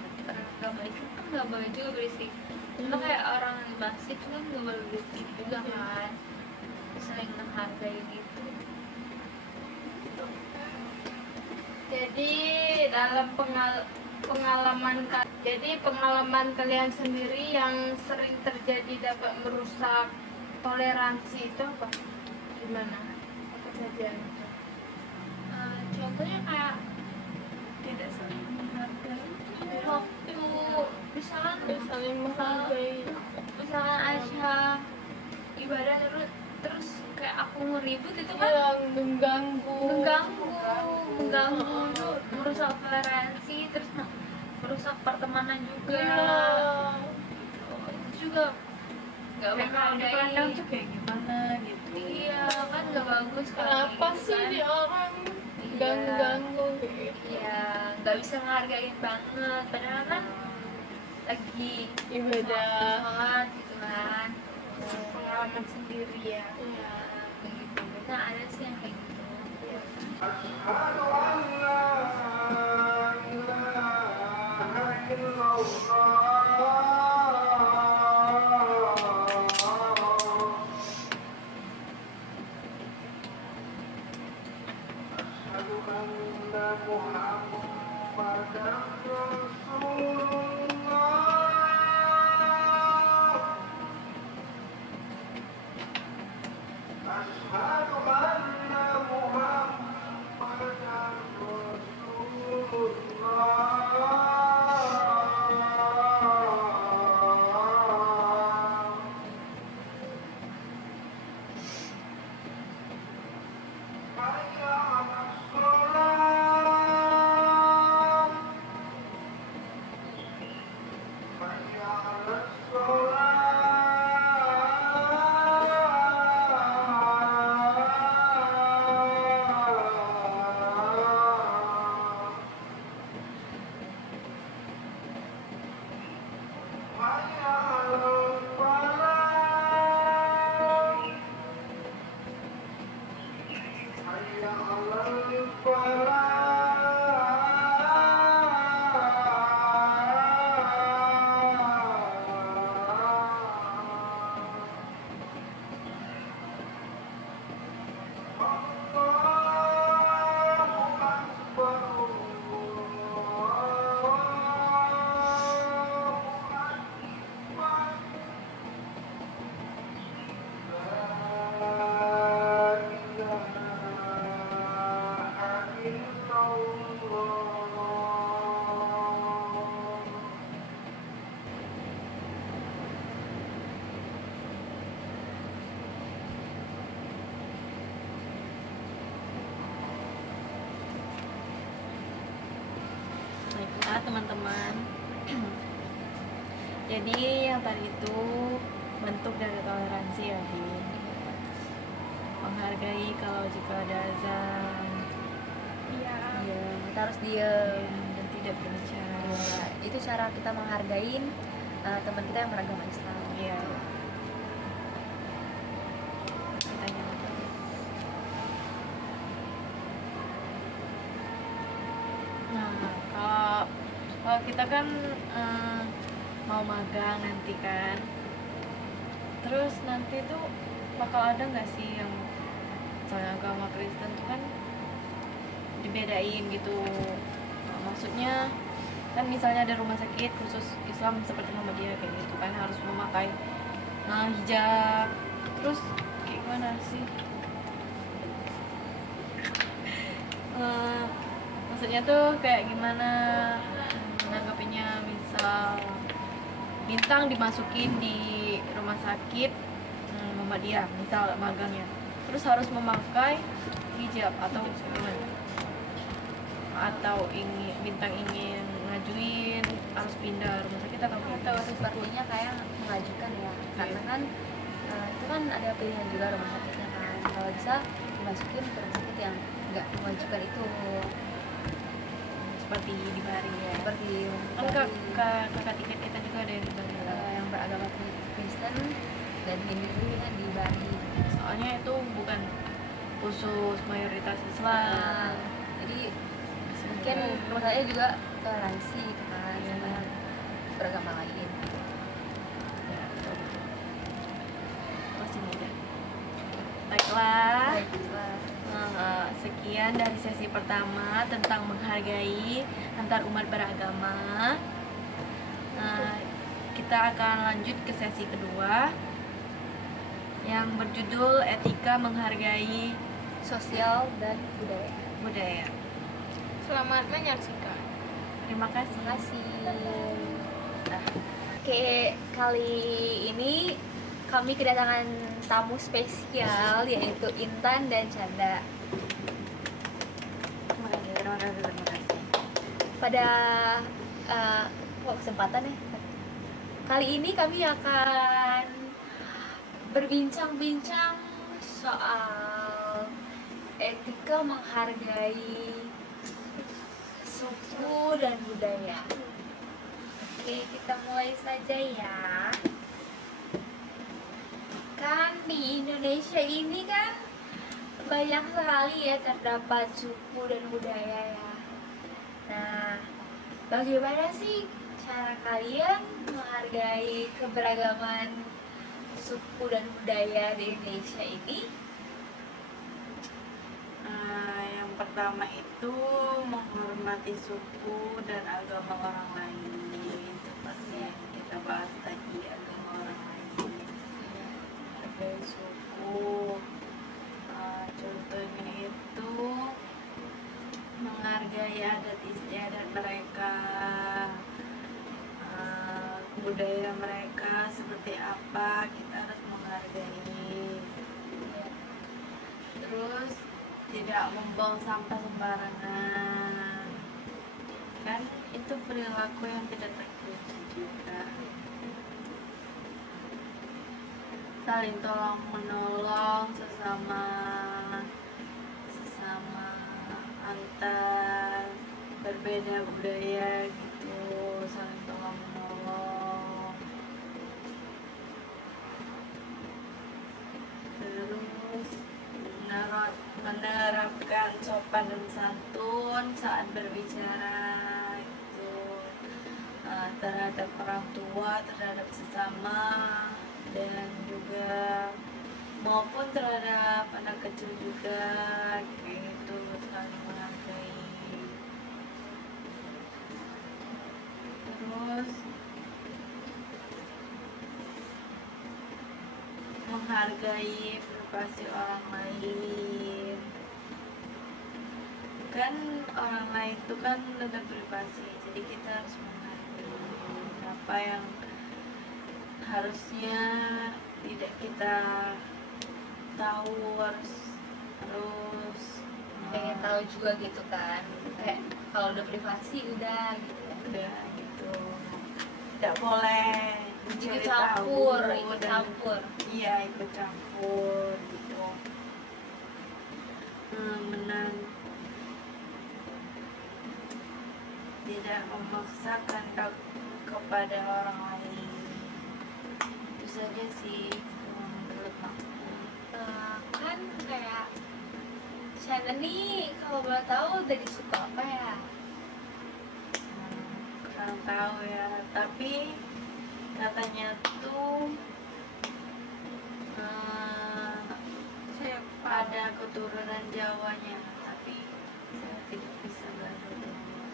Islam kan nggak boleh juga berisik. Cuma kayak orang di masjid kan nggak boleh berisik juga kan, saling menghargai gitu. Jadi dalam pengalaman kalian sendiri yang sering terjadi dapat merusak toleransi itu apa? Gimana? Apa kejadian itu? Contohnya kayak Tidak saling menghargai. waktu misalkan saling menghargai. misalkan Aisyah ibadah terus kayak aku ngeribut itu kan Yang mengganggu. mengganggu merusak toleransi, terus merusak pertemanan juga. Iya. Itu juga nggak Kayak kalau dipandang menghargai. tuh kayak gimana gitu. Iya kan nggak bagus kalau Kenapa kayak gitu sih kan. di orang Iya. ganggu-ganggu gitu? Iya nggak bisa ngehargain banget padahal kan lagi Ibadah. sholat gitu kan. Pengalaman sendiri ya. Iya kayak gitu. Nah ada sih yang kayak gitu. Baiklah teman-teman. Jadi yang tadi itu bentuk dari toleransi ya, Bi. Menghargai kalau jika ada azan, Iya. Iya kita harus diem. dan tidak berbicara. Ya, itu cara kita menghargain teman kita yang beragama Islam. Iya. Tanya apa? Nah, kalau kita kan mau magang nanti kan, terus nanti tuh bakal ada nggak sih yang misalnya agama Kristen tuh kan dibedain gitu. Nah, maksudnya kan misalnya ada rumah sakit khusus Islam seperti Muhammadiyah kayak gitu kan harus memakai hijab, terus kayak gimana sih? Maksudnya tuh kayak gimana menanggapinya, misal bintang dimasukin di rumah sakit Muhammadiyah misal magangnya, terus harus memakai hijab atau gimana? Atau bintang ingin ngajuin harus pindah rumah sakit atau gimana? Sepertinya kayak mengajukan ya, karena kan itu kan ada pilihan juga rumah sakitnya kan. Kalau bisa dimasukin ke rumah sakit yang nggak mengajukan itu, Seperti di Bari ya. seperti Kan kakak tiket kita juga ada yang di Bari. yang beragama Kristen dan Hindu ya di Bali. Soalnya itu bukan khusus mayoritas Islam. Jadi mungkin rumah sakitnya juga toleransi gitu kan sama yang beragama lain. Ya, betul. Masih muda. Baik, baiklah. Baiklah. Sekian dari sesi pertama tentang menghargai antar umat beragama. Kita akan lanjut ke sesi kedua yang berjudul etika menghargai Sosial dan budaya. budaya. Selamat menyaksikan. Terima kasih. Terima kasih. Dah. Oke, kali ini kami kedatangan tamu spesial yaitu Intan dan Canda. Terima kasih. Pada kesempatan ya. Kali ini kami akan berbincang-bincang soal etika menghargai suku dan budaya. Oke, kita mulai saja ya. Kan di Indonesia ini kan banyak sekali ya terdapat suku dan budaya ya. Nah, bagaimana sih cara kalian menghargai keberagaman suku dan budaya di Indonesia ini? Yang pertama itu menghormati suku dan agama orang lain, seperti yang kita bahas tadi, agama orang lain, hargai suku. Contohnya itu menghargai adat istiadat mereka, budaya mereka seperti apa, kita harus menghargai. Terus tidak membuang sampah sembarangan, kan itu perilaku yang tidak terpuji juga. Saling tolong menolong sesama antar berbeda budaya gitu, saling tolong menolong. Terus menerapkan sopan dan santun saat berbicara gitu, terhadap orang tua, terhadap sesama, dan juga maupun terhadap anak kecil juga, kayak gitu, saling menghargai. Terus menghargai privasi orang lain, kan orang lain itu kan ada privasi, jadi kita harus menghargai apa yang harusnya tidak kita tahu, harus Pengen tahu juga gitu kan? Kayak kalau udah privasi udah gitu. udah gitu, tidak boleh Ikut mencari campur, tahu ikut dan- campur. iya, ikut campur gitu. Menang, tidak memaksakan kepada orang lain, itu saja sih menurut aku. Kan kayak China nih kalau boleh tahu dari suku apa ya? Kurang tahu ya, tapi katanya tuh ada keturunan Jawanya, tapi saya tidak bisa bahasa Jawa.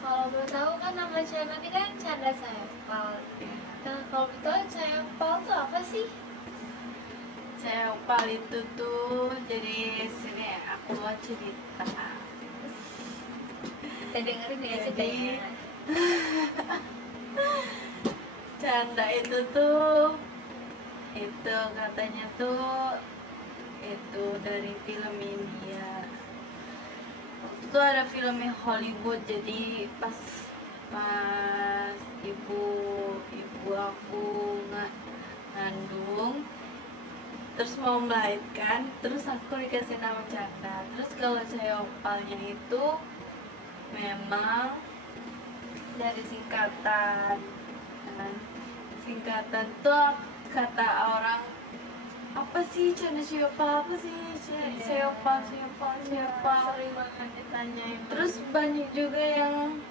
Kalau boleh tahu kan nama China ini kan Canda Sayapal. Nah, kalau boleh tahu Sayapal tuh apa sih? Saya opal itu tuh, jadi sini aku mau cerita. Kita dengerin ya Jadi, ceritanya. Canda itu tuh, itu katanya tuh, itu dari film India. Waktu itu ada filmnya Hollywood, jadi pas ibu aku ngandung, terus mau melahirkan, terus aku dikasih nama Canda. Terus kalau saya opalnya itu memang dari singkatan, kan? Singkatan tuh kata orang, apa sih Canda siapa, apa sih siapa. Sering banget ditanyain. Terus banyak juga yang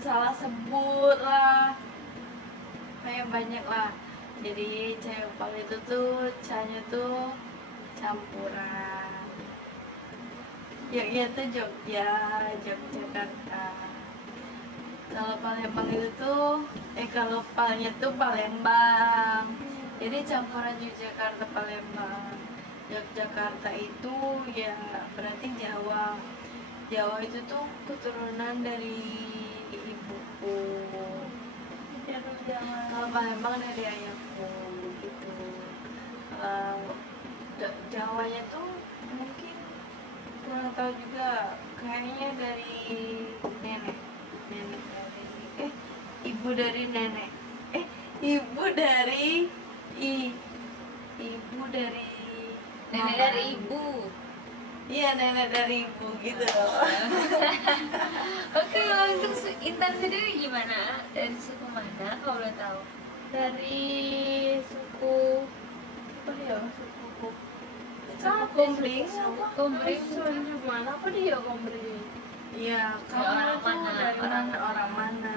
salah sebut lah, kayak banyak lah. Jadi Cayopal itu tuh Canya tuh campuran. Ya tuh Jogja, Yogyakarta. Kalau Palembang itu tuh kalau Palnya tuh Palembang. Jadi campuran Yogyakarta Palembang. Yogyakarta itu ya berarti Jawa. Jawa itu tuh keturunan dari ibuku. Kalau Palembang dari ayahku gitu. Jawanya tuh mungkin kurang tahu juga, kayaknya dari nenek dari ibu dari nenek ibu dari ibu dari Nenek mama. dari ibu. Iya, nenek dari ibu gitu loh. Oke, untuk Intan sendiri gimana? Dari suku mana kalau boleh tahu? Dari suku apa ya? Suku Kumbling Kumbring. Dusun mana? Apa dia Kumbling? iya, kamu orang tuh mana? dari mana, orang mana,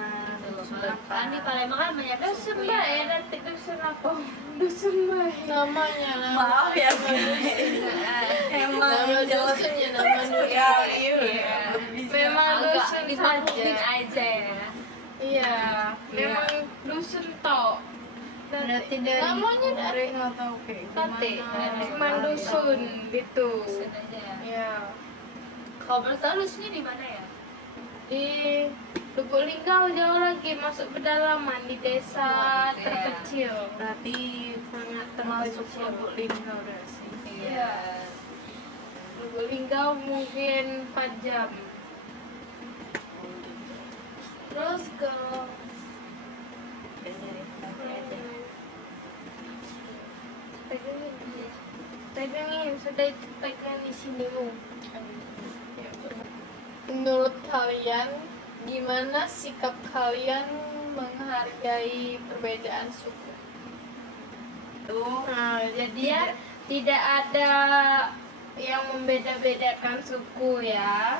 dusun Kan di apa? Palembang kan banyak Dusun suku Mbak ya. ya, nanti dusun apa? Dusun Mbak. Namanya Maaf ya guys, emang nama jelas dusunnya, nama dusun. sekali Iya. Memang Agak dusun disatuin saja. aja ya. Iya, memang dusun tok. berarti dari namanya dari Kumbling atau kayak Tante, gimana? cuman dusun gitu. Dusun aja ya. Ya, Kalau boleh tahu dusunnya di mana ya? di Lubuk Linggau jauh lagi masuk pedalaman di desa Oh, gitu ya. terkecil. Berarti Sangat termasuk terkecil. Lubuk Linggau udah sih. Iya. Lubuk Linggau mungkin 4 jam. Terus ke pegangin sudah pegang di sini mu. Menurut kalian, gimana sikap kalian menghargai perbedaan suku? Tuh, Nah, jadi ya tidak ada yang membeda-bedakan suku ya.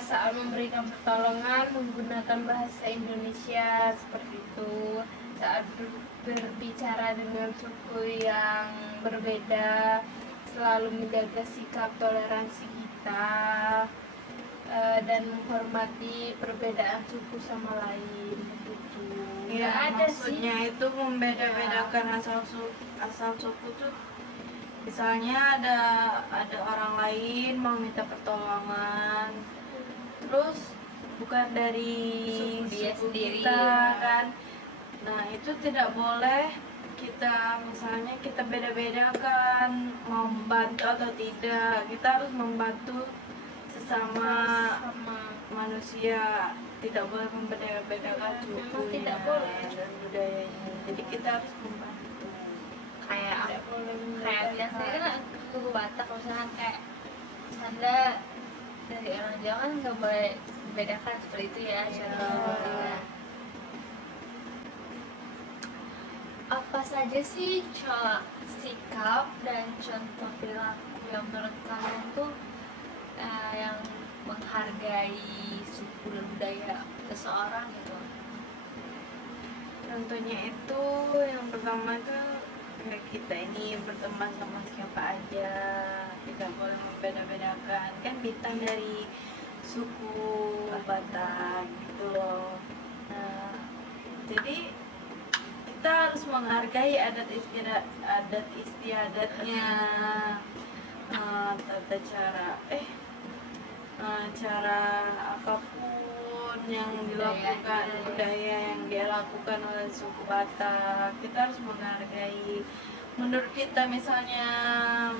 Saat memberikan pertolongan menggunakan bahasa Indonesia seperti itu. Saat berbicara dengan suku yang berbeda, selalu menjaga sikap toleransi kita dan menghormati perbedaan suku sama lain. Begitu. ya Nggak ada maksudnya sih. itu membeda-bedakan asal suku tuh. Misalnya ada orang lain mau minta pertolongan, terus bukan dari Suku dia suku sendiri. kita kan. Nah, itu tidak boleh kita misalnya kita beda-bedakan mau membantu atau tidak. Kita harus membantu sesama Sama manusia, tidak boleh membeda-bedakan Memang sukunya tidak boleh. dan budayanya. Jadi kita harus membantu. Kayak tidak boleh kayak yang saya kan suku Batak misalkan kayak canda dari orang Jawa kan nggak boleh membedakan seperti itu ya cara ngomongnya. Apa saja sih sikap dan contoh perilaku yang menurut kalian tuh yang menghargai suku dan budaya seseorang gitu? Contohnya itu yang pertama tuh kayak kita ini berteman sama siapa aja, tidak boleh membeda-bedakan. Kan Bintang dari suku Batak gitu loh. Nah, jadi kita harus menghargai adat istiadatnya, tata cara apapun yang dilakukan, budaya yang dia lakukan oleh suku Batak, kita harus menghargai. Menurut kita misalnya,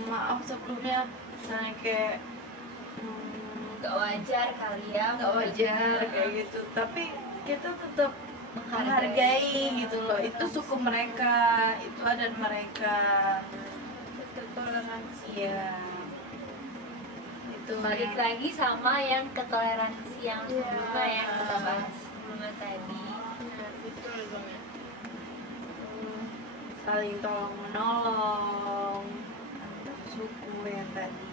maaf sebelumnya, misalnya kayak Gak wajar kali ya, nggak wajar kayak gitu, tapi kita tetap menghargai gitu loh. Itu suku mereka, itu adat mereka. tetap toleransi. Iya, itu balik lagi sama yang ketoleransi yang Iya. sebelumnya yang kita bahas sebelumnya tadi. Nah, betul banget. saling tolong menolong antar suku yang tadi.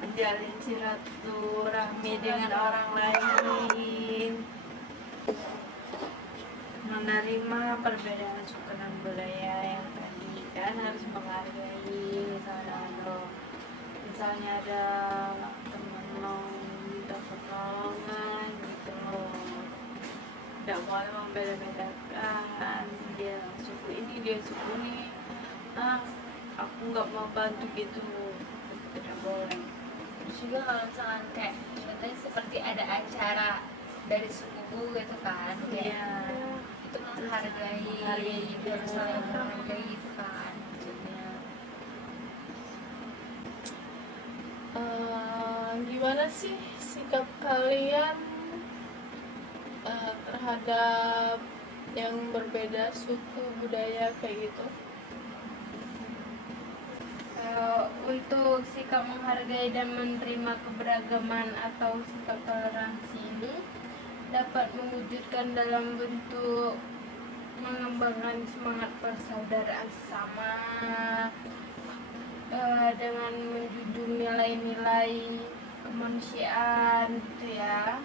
Menjalin silaturahmi dengan orang lain, menerima perbedaan suku dan budaya yang tadi kan, harus menghargai. Misalnya ada temen lo minta pertolongan gitu loh, nggak boleh membeda-bedakan dia suku ini dia suku ini, aku nggak mau bantu gitu, tidak boleh. Terus juga kalau misalkan kayak contohnya seperti ada acara dari sukuku gitu kan, kayak Iya. itu menghargai, harus saling menghargai gitu kan maksudnya. Gimana sih sikap kalian terhadap yang berbeda suku budaya kayak gitu? Untuk sikap menghargai dan menerima keberagaman atau sikap toleransi ini dapat mewujudkan dalam bentuk mengembangkan semangat persaudaraan sesama, dengan menjunjung nilai-nilai kemanusiaan gitu ya,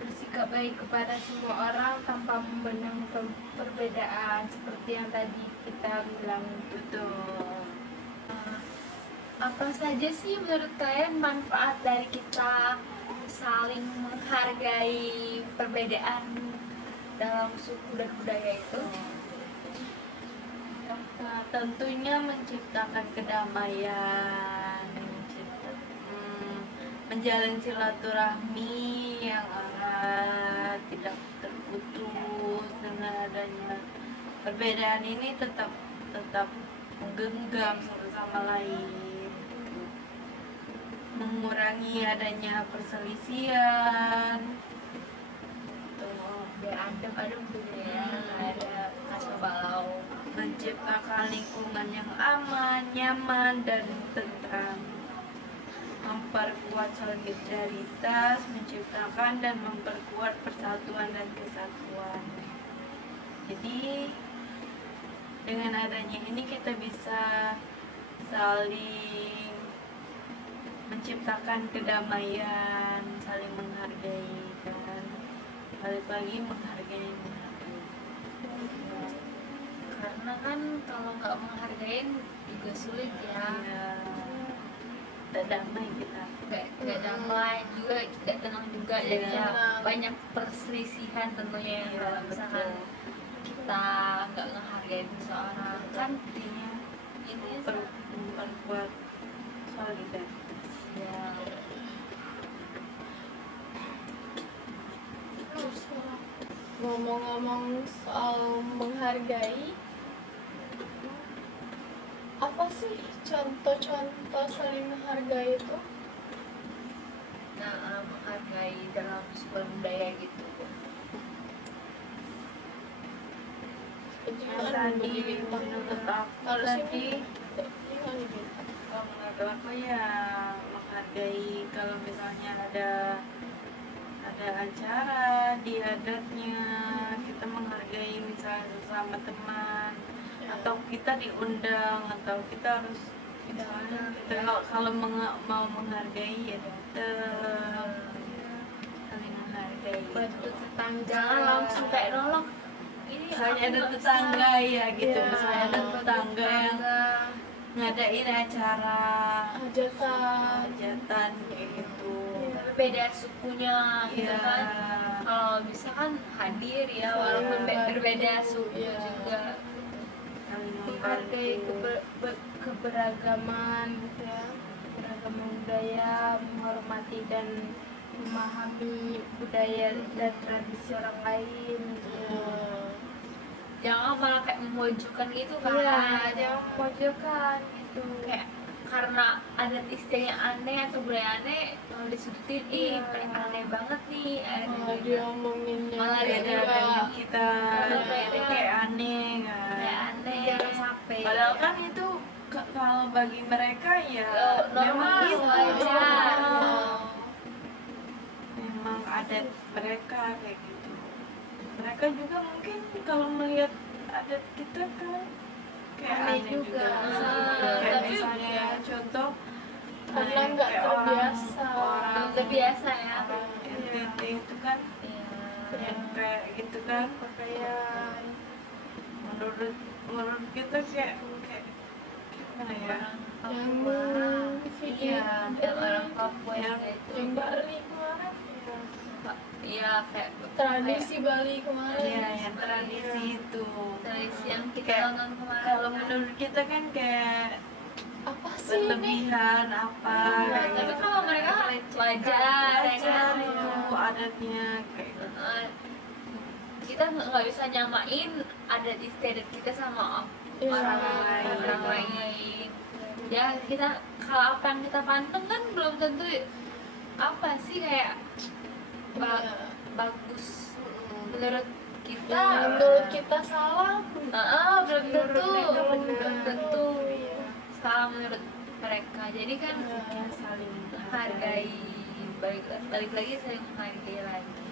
bersikap baik kepada semua orang tanpa memandang perbedaan seperti yang tadi kita bilang. Betul. Apa saja sih menurut kalian manfaat dari kita saling menghargai perbedaan dalam suku dan budaya itu? Tentunya menciptakan kedamaian, menjalin silaturahmi yang erat, tidak terputus. Dengan adanya perbedaan ini tetap menggenggam satu sama lain, mengurangi adanya perselisihan. Biar adem gitu ya, nggak ada kacau balau. Menciptakan lingkungan yang aman, nyaman, dan tentram, memperkuat solidaritas, menciptakan dan memperkuat persatuan dan kesatuan. Jadi dengan adanya ini kita bisa saling menciptakan kedamaian, saling menghargai kan, balik lagi menghargai. Karena kan kalau nggak menghargain juga sulit ya, Tidak damai kita. nggak damai juga, tidak tenang juga, jadi ya Tenang. banyak perselisihan tentunya Iya, kalau misalkan betul. kita nggak menghargai seseorang kan Intinya ini memperkuat solidaritas. ya. Ngomong-ngomong soal menghargai, apa sih contoh-contoh saling menghargai itu? Nah, menghargai dalam sebuah budaya gitu. Tadi menurut aku Harusnya tadi gimana gitu? kalau menurut aku ya menghargai kalau misalnya ada acara di adatnya, kita menghargai misalnya sesama teman, atau kita diundang, atau kita harus misalnya kita kalau mau menghargai ya datang, saling menghargai. Bantu tetangga, Jangan langsung kayak nolok. Ini Misalnya aku ada nggak tetangga ya gitu, Ya, misalnya ada bantu tetangga yang ngadain acara hajatan kayak gitu. bisa. Beda sukunya gitu Iya. kan. Kalau bisa kan hadir ya, walaupun berbeda suku Iya. juga. Saling menghargai membantu. keberagaman gitu ya, keberagaman budaya, menghormati dan memahami budaya dan tradisi orang lain gitu. Jangan malah kayak memojokkan gitu kan. Iya, jangan memojokkan gitu. Kayak karena adat istilah aneh atau budaya aneh malah disudutin, ih paling aneh banget nih Malah diomonginnya Malah Beda dia dengan kita, Beda. kayak aneh kan. kayak aneh. Jangan sampai. Padahal kan itu kalau bagi mereka ya Normal, memang itu wajar. memang adat mereka kayak gitu. Mereka juga mungkin kalau melihat adat kita kan kayak Aneh aneh juga. Kayak Tapi- misalnya contoh Karena nggak kayak terbiasa. orang Terbiasa ya. orang NTT itu kan Iya. yang kayak gitu kan pakaian. Menurut kita kayak gimana ya? yang Iya, Ada orang Papua yang yang itu. yang Bali kemarin Iya, kayak tradisi Bali kemarin. Iya, yang tradisi itu. tradisi yang kita Kayak nonton kemarin. kalau menurut kita kan kayak Apa sih ini? berlebihan apa kayak Tapi gitu. kalau mereka wajar, ya Wajar kan? itu adatnya kayak gitu. Kita nggak bisa nyamain adat istiadat kita sama Iya, orang lain. Ya kita kalau apa yang kita panteng kan belum tentu apa sih kayak bagus menurut kita. Yang menurut kita salah. Belum tentu, mereka belum benar. tentu Iya. salah menurut mereka. Jadi kan Ya, saling hargai, balik lagi saling menghargai lagi.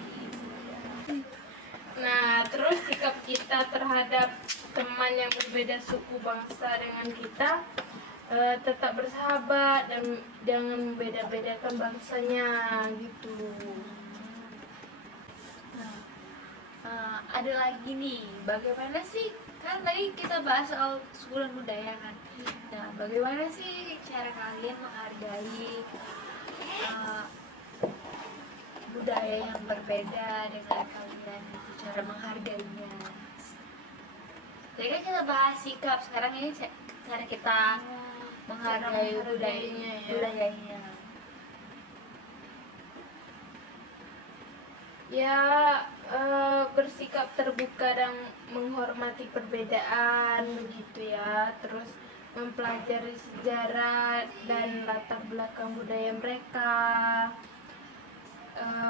Nah, terus sikap kita terhadap teman yang berbeda suku bangsa dengan kita, tetap bersahabat dan jangan membeda-bedakan bangsanya gitu. Ada lagi nih, bagaimana sih, kan tadi kita bahas soal suku dan budaya kan. Nah, bagaimana sih cara kalian menghargai budaya yang berbeda dengan kalian, cara menghargainya? Jadi kan kita bahas sikap, sekarang ini cara kita menghargai menghargainya ya. budayanya. Ya, bersikap terbuka dan menghormati perbedaan begitu ya. Terus mempelajari sejarah dan latar belakang budaya mereka.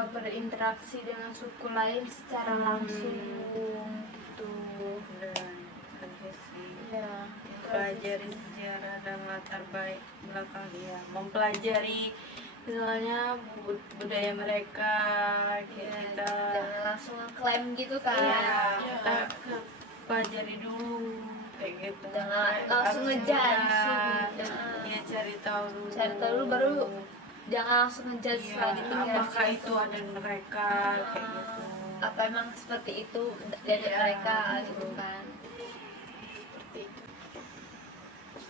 Berinteraksi dengan suku lain secara langsung gitu. dan tradisi. Ya, Mempelajari sejarah dan latar belakang dia, mempelajari misalnya budaya mereka kayak kita. Jangan langsung ngeklaim gitu kan. Iya, kita pelajari dulu kayak gitu. Jangan langsung Harus ngejudge. lihat, ya cari tahu dulu. Cari tahu dulu baru jangan langsung ngejudge Iya, setelah ditinggal. apakah itu ada mereka kayak gitu. Apa emang seperti itu dari Iya. mereka gitu kan.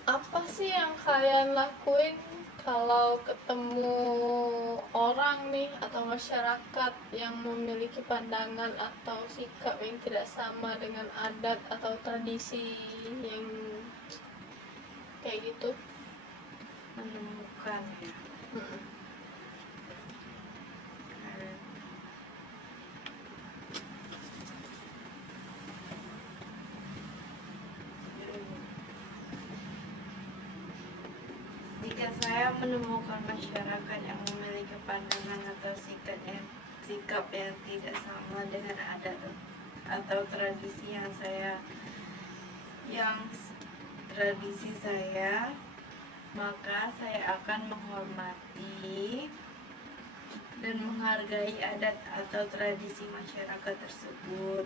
Apa sih yang kalian lakuin kalau ketemu orang nih atau masyarakat yang memiliki pandangan atau sikap yang tidak sama dengan adat atau tradisi yang kayak gitu? Menemukan ya. Jika saya menemukan masyarakat yang memiliki pandangan atau sikap yang tidak sama dengan adat atau tradisi tradisi saya, maka saya akan menghormati dan menghargai adat atau tradisi masyarakat tersebut.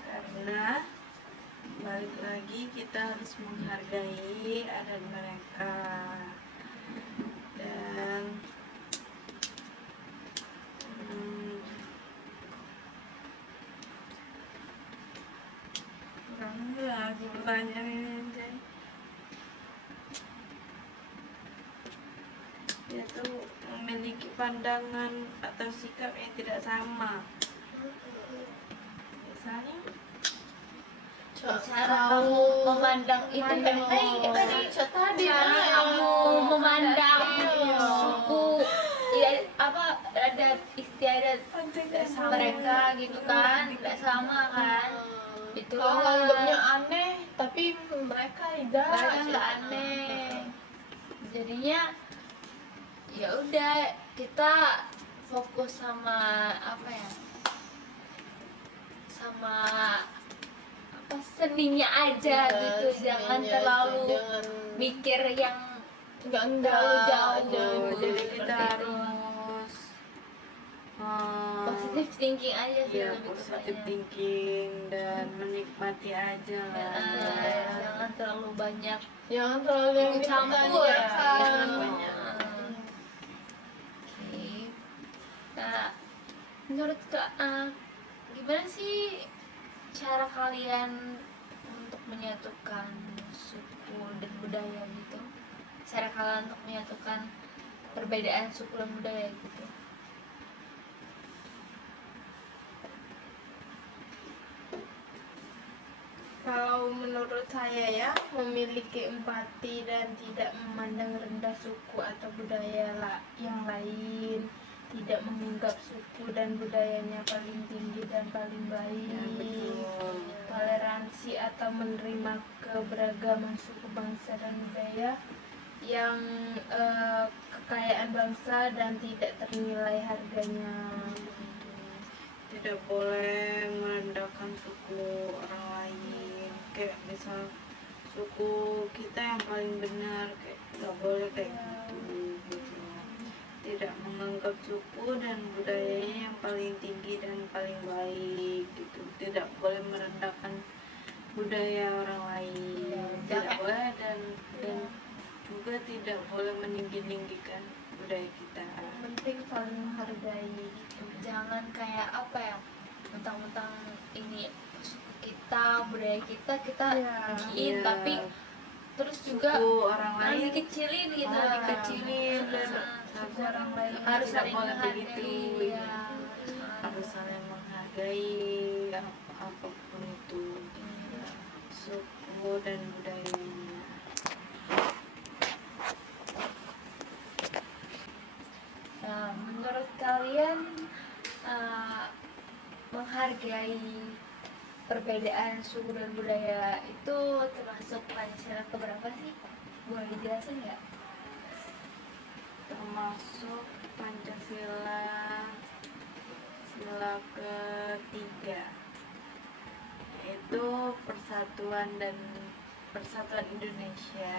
Karena balik lagi kita harus menghargai adat mereka dan kurang lagi pertanyaan ini Anjay. Yaitu memiliki pandangan atau sikap yang tidak sama. Misalnya Cara kamu memandang itu kan tadi cara kamu memandang suku ya, apa adat istiadat mereka gitu kan tidak sama kan. Itu kalau nganggapnya aneh tapi mereka tidak. mereka nggak aneh, jadinya ya udah kita fokus sama apa ya, sama apa seninya aja gitu, jangan seninya terlalu aja, jangan mikir yang enggak terlalu jauh. jangan jadi kita Seperti itu. harus Positive thinking aja sih ya lebih positive tepatnya. thinking dan menikmati aja lah. Jangan terlalu banyak jangan terlalu yang ikut campur dipertanyakan. Oke. Nah, menurut gimana sih cara kalian untuk menyatukan suku dan budaya gitu? Cara kalian untuk menyatukan perbedaan suku dan budaya gitu? Kalau menurut saya ya, memiliki empati dan tidak memandang rendah suku atau budaya yang lain, tidak menganggap suku dan budayanya paling tinggi dan paling baik, toleransi atau menerima keberagaman suku bangsa dan budaya yang kekayaan bangsa dan tidak ternilai harganya. Tidak boleh merendahkan suku orang lain, kayak misal suku kita yang paling benar, kayak nggak boleh kayak gitu. Tidak menganggap suku dan budayanya yang paling tinggi dan paling baik gitu. Tidak boleh merendahkan budaya orang lain, tidak boleh, dan juga tidak boleh meninggi-ninggikan budaya kita. Penting saling menghargai gitu. Jangan kayak apa ya, mentang-mentang ini suku kita, budaya kita Iya. tapi terus juga Suku orang lain dikecilin gitu, dikecilin, dan suku orang lain harus tidak saling boleh menghargai, begitu, ya. harus saling menghargai apapun itu, suku dan budayanya. Nah, menurut kalian menghargai perbedaan suku dan budaya itu termasuk Pancasila keberapa sih? Boleh dijelasin nggak? Termasuk Pancasila sila ketiga, yaitu persatuan Indonesia,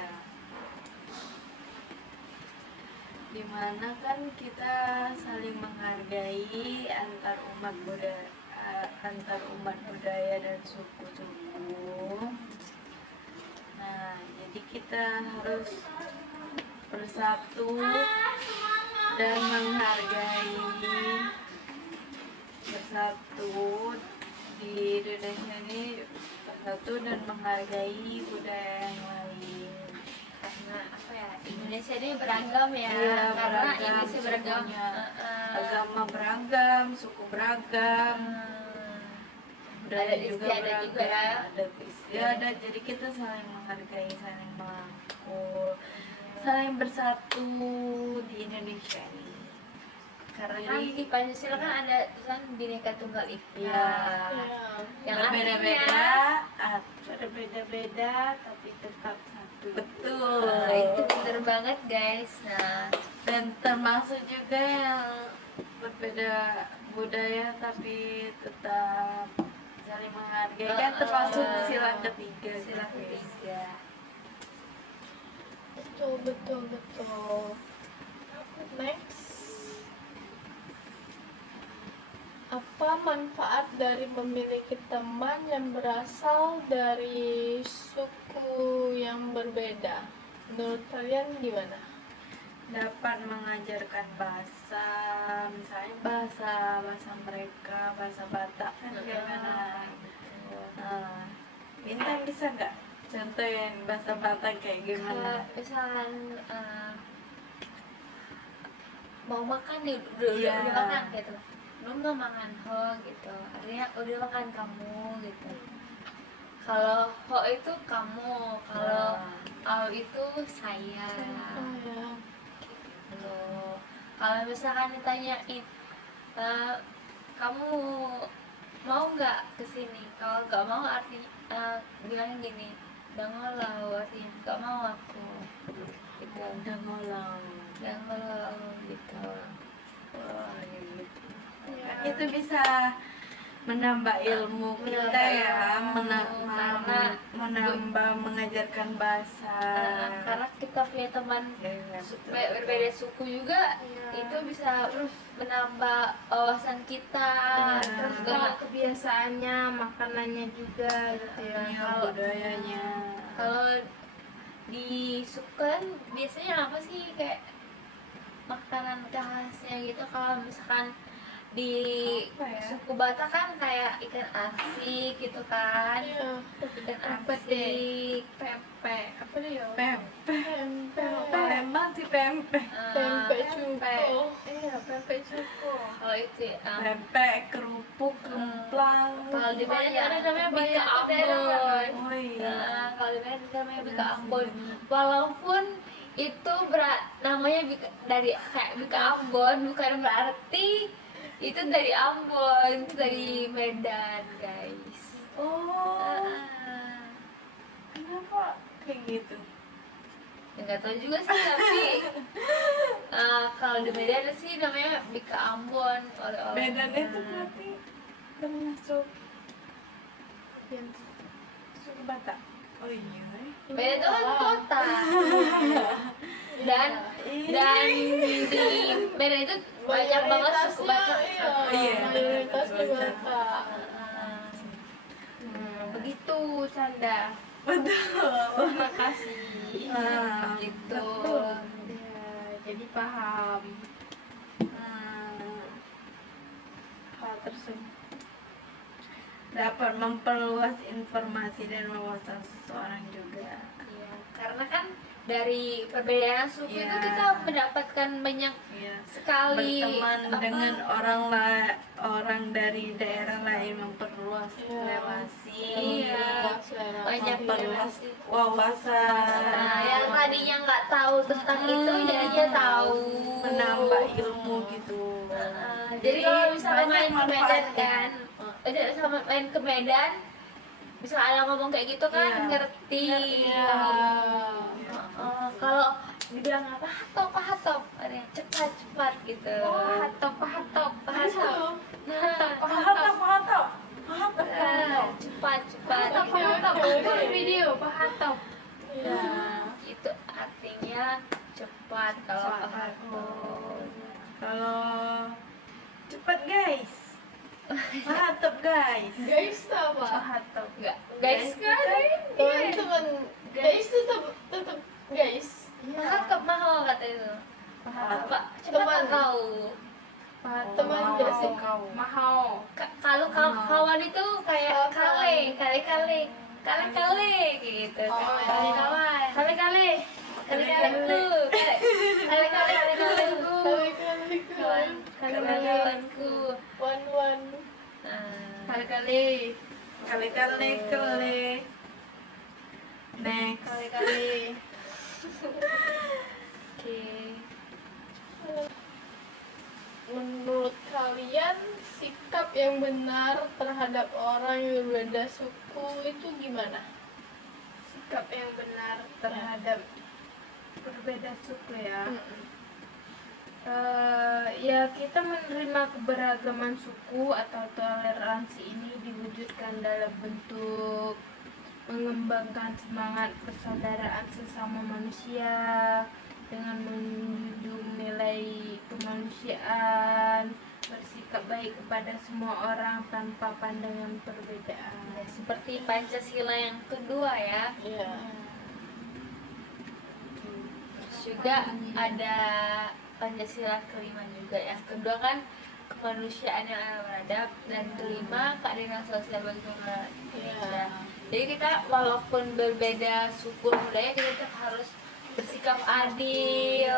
dimana kan kita saling menghargai antar umat budaya dan suku-suku. Nah, jadi kita harus bersatu dan menghargai, bersatu di Indonesia ini, bersatu dan menghargai budaya yang lain. Karena apa ya, Indonesia ini beragam ya, Iya, karena beragam, Indonesia beragam, sukunya. Agama beragam, suku beragam, budaya Adat juga istiadat beragam, juga ya. adat istiadat. Jadi kita saling menghargai, saling merangkul, saling bersatu di Indonesia ini. karena kan di Pancasila kan ada tulisan Bhinneka Tunggal Ika, Iya. yang Berbeda-beda, Berbeda-beda tapi tetap satu. betul. Nah, itu bener banget guys. Nah, Dan termasuk juga yang berbeda budaya tapi tetap saling menghargai, kan termasuk sila ketiga. sila ketiga. Betul. Next. Apa manfaat dari memiliki teman yang berasal dari suku yang berbeda? Menurut kalian gimana? Dapat mengajarkan bahasa, misalnya bahasa mereka, bahasa Batak kan gimana? Nah, Bintang bisa nggak contohin bahasa Batak kayak gimana? Misalkan mau makan nih, udah Iya. makan gitu, lu nggak makan ho gitu, artinya udah makan kamu gitu. Kalau ho itu kamu, kalau au itu saya gitu. Kalau misalkan ditanyain kamu mau nggak kesini, kalau nggak mau artinya bilang gini, dangolau, artinya nggak mau aku gitu, Udah ngolang. dangolau gitu. Wah, ya gitu. Kan itu bisa menambah ilmu kita ya, menambah mengajarkan bahasa. Karena kita punya teman Ya, betul. berbeda suku juga, itu bisa menambah wawasan kita, Terus juga Kebiasaannya, makanannya juga gitu ya. Iya, kalau- budayanya. kalau di suku kan biasanya apa sih kayak makanan khasnya gitu. Kalau misalkan di Apa ya? suku Batak kan kayak ikan asik gitu kan, Iya. ikan Apa deh? asik. Pempek. Apa deh ya? Pempek. Pempek. Palembang sih pempek. Pempek pempek. cuko. Iya, pempek cuko. Kalau itu Pempek, kerupuk, gemplang. kalau di Medan ada namanya bika banyak Ambon. daerah. Oh iya. Nah, kalau di Medan namanya bika Ambon. Walaupun itu namanya dari kayak bika Ambon, bukan berarti itu dari Ambon, itu dari Medan, guys. Oh, Ah, kenapa kayak gitu? nggak tahu juga sih, tapi kalau di Medan sih namanya bika Ambon, oleh-oleh. Medan itu berarti termasuk Yang suku Batak. Oh iya. Medan itu kan kota. dan di Medan itu banyak banget suku Batak. Iya. Mayoritasnya Batak. Begitu canda. Betul. Terima kasih. Ah, Gitu. Ya, jadi paham. Hal tersebut dapat memperluas informasi dan wawasan seseorang juga. Iya, karena kan dari perbedaan suku itu Iya. kita mendapatkan banyak Iya. sekali Berteman dengan orang dari daerah lain memperluas relasi. Iya, banyak Memperluas relasi. wawasan. Nah, yang tadinya nggak tahu tentang itu jadinya tahu. Menambah ilmu gitu. Jadi kalau misalnya banyak main ke Medan manfaatnya. kan, udah sama main ke Medan, bisa ada ngomong kayak gitu kan, Iya. ngerti. Iya. Kalau dibilang apa hatop, ada yang cepat gitu. Pahatop. Pahatop. Pahatop. Cepat. Pahatop. Buat video pahatop. Ya, itu artinya cepat kalau pahatop. Kalau cepat guys. Pahatop guys. Guys apa? Pahatop enggak? Guys kan? Teman-teman, guys tetap guys. Pahatop mahal kata itu. Pak, cepat Teman. kau. Teman Oh, juga sih. kau. Mahal. Kalau kawan itu kayak kale gitu. Kawan. Kale-kaleku. Kale-kaleku. One. Kale-kale. Kali. Next. Kale-kale. Oke. Menurut kalian sikap yang benar terhadap orang yang berbeda suku itu gimana? Sikap yang benar terhadap berbeda suku ya. Ya kita menerima keberagaman suku atau toleransi ini diwujudkan dalam bentuk mengembangkan semangat persaudaraan sesama manusia dengan menjunjung nilai kemanusiaan, bersikap baik kepada semua orang tanpa pandangan perbedaan. Ya, seperti Pancasila yang kedua ya. Iya. Terus juga ada Pancasila kelima juga. Yang kedua kan kemanusiaan yang beradab, dan kelima keadilan sosial bagi seluruh Indonesia. Jadi kita walaupun berbeda suku dan budaya, kita tetap harus bersikap adil,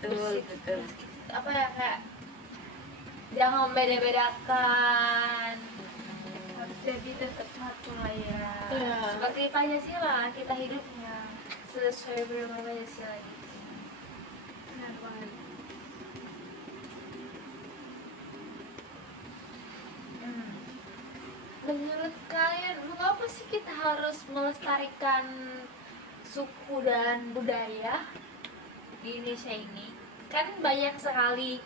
Betul. apa ya, kayak jangan membeda-bedakan, harus jadi tetap satu lah ya. Iya. Seperti Pancasila, kita hidupnya sesuai dengan Pancasila gitu. Benar banget. Menurut kalian, mengapa sih kita harus melestarikan suku dan budaya di Indonesia ini? Kan banyak sekali,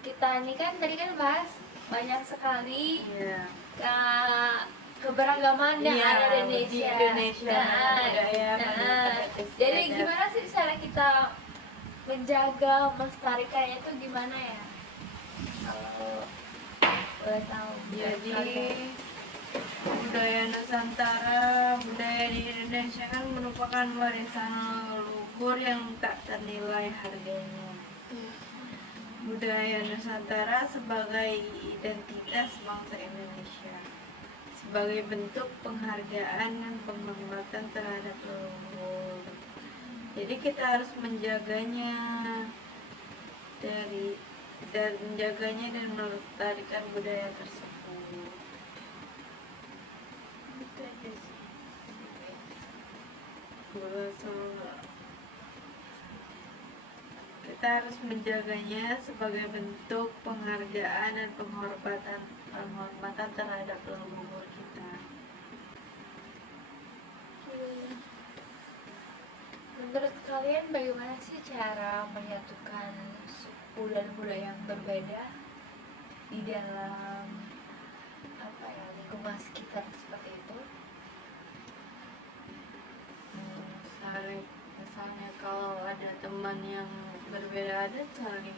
kita ini kan tadi kan bahas banyak sekali Iya. keberagaman yang Iya, ada di di Indonesia. Indonesia, Nah, budaya, nah, adat jadi istiadat. gimana sih cara kita menjaga, melestarikannya itu gimana ya? Kalau boleh tahu. Jadi Oke. budaya Nusantara, budaya di Indonesia kan merupakan warisan leluhur yang tak ternilai harganya. budaya Nusantara sebagai identitas bangsa Indonesia, sebagai bentuk penghargaan dan penghormatan terhadap leluhur. Jadi kita harus menjaganya dan melestarikan budaya tersebut. Kita harus menjaganya sebagai bentuk penghargaan dan penghormatan terhadap leluhur kita. Menurut kalian bagaimana sih cara menyatukan suku dan budaya yang berbeda di dalam lingkungan sekitar seperti itu? Misalnya kalau ada teman yang berbeda adat, saling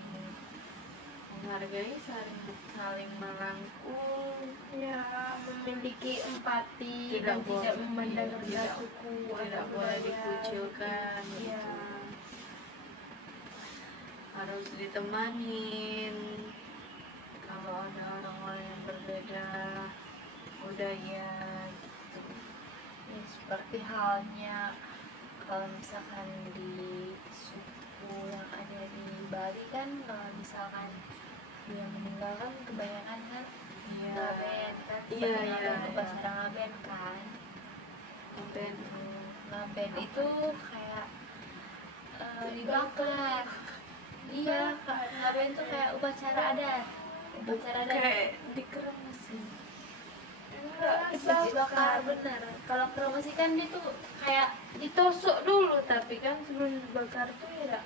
menghargai, saling merangkul, Ya, memiliki empati Tidak dan boleh. tidak memandang rendah Tidak- suku tidak atau boleh budaya. dikucilkan. Ya. Harus ditemanin kalau ada orang lain yang berbeda budaya gitu. Ya, seperti halnya kalau misalkan di suku yang ada di Bali kan, kalau misalkan dia meninggal kan kebanyakan kan Iya. ngaben kan, Iya, kebanyakan iya, itu iya. bahasa ngaben kan. Ngaben. Ngaben itu kayak dibakar. Iya, ngaben itu kayak upacara adat. Upacara adat Kayak dikremasi. dibakar, bener. Kalau kremasi kan dia tuh kayak Ditusuk dulu, tapi kan sebelum dibakar tuh ya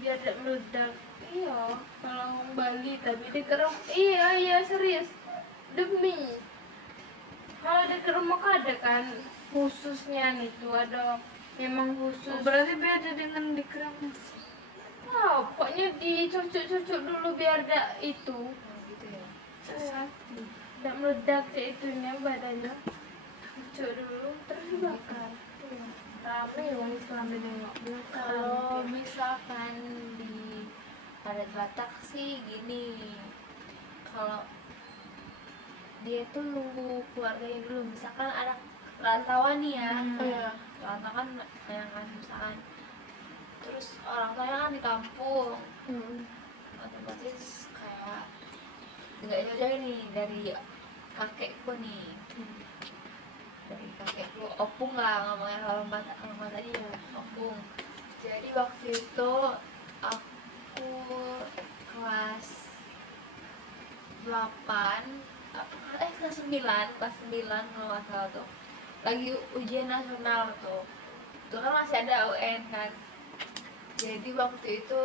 biar tidak meledak. Iya, kalau Bali tapi dikerem. Iya serius, demi kalau dikerem ada kan khususnya itu, ada memang khusus. Berarti beda dengan dikremasi. Oh, pokoknya dicucuk-cucuk dulu biar tidak itu, gitu ya. tidak meledak kayak itunya badannya. Cucuk dulu terus dibakar. Iya. Rame wong Islam nengok. Kalau misalkan di adat Batak sih gini, kalau dia tuh nunggu keluarganya dulu, misalkan anak rantauan nih ya, Iya. rantauan kayak kan misalkan, terus orang tuanya kan di kampung, otomatis kayak nggak jauh-jauh nih dari kakekku nih, dari kakekku opung lah, ngomongnya kalau ngomong tadi ya opung. Jadi waktu itu aku kelas 8 kelas 9 kalau nggak salah tuh, lagi ujian nasional tuh kan masih ada UN kan. Jadi waktu itu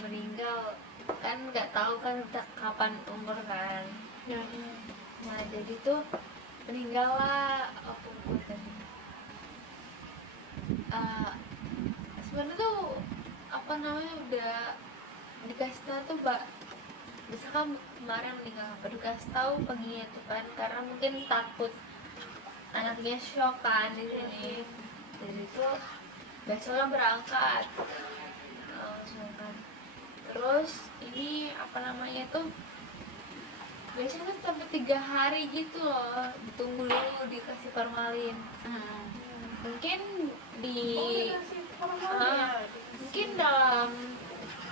meninggal kan, nggak tahu kan kapan umur kan. Nah jadi tuh meninggal lah opungku tadi. Sebenarnya tuh udah dikasih tahu tuh mbak, misalkan kemarin meninggal dikasih tahu paginya tuh kan, karena mungkin takut anaknya shock kan di sini. Jadi tuh besoknya berangkat langsung kan. Terus ini tuh biasanya tuh sampai 3 hari gitu loh, ditunggu dulu dikasih formalin. Mungkin di mungkin dalam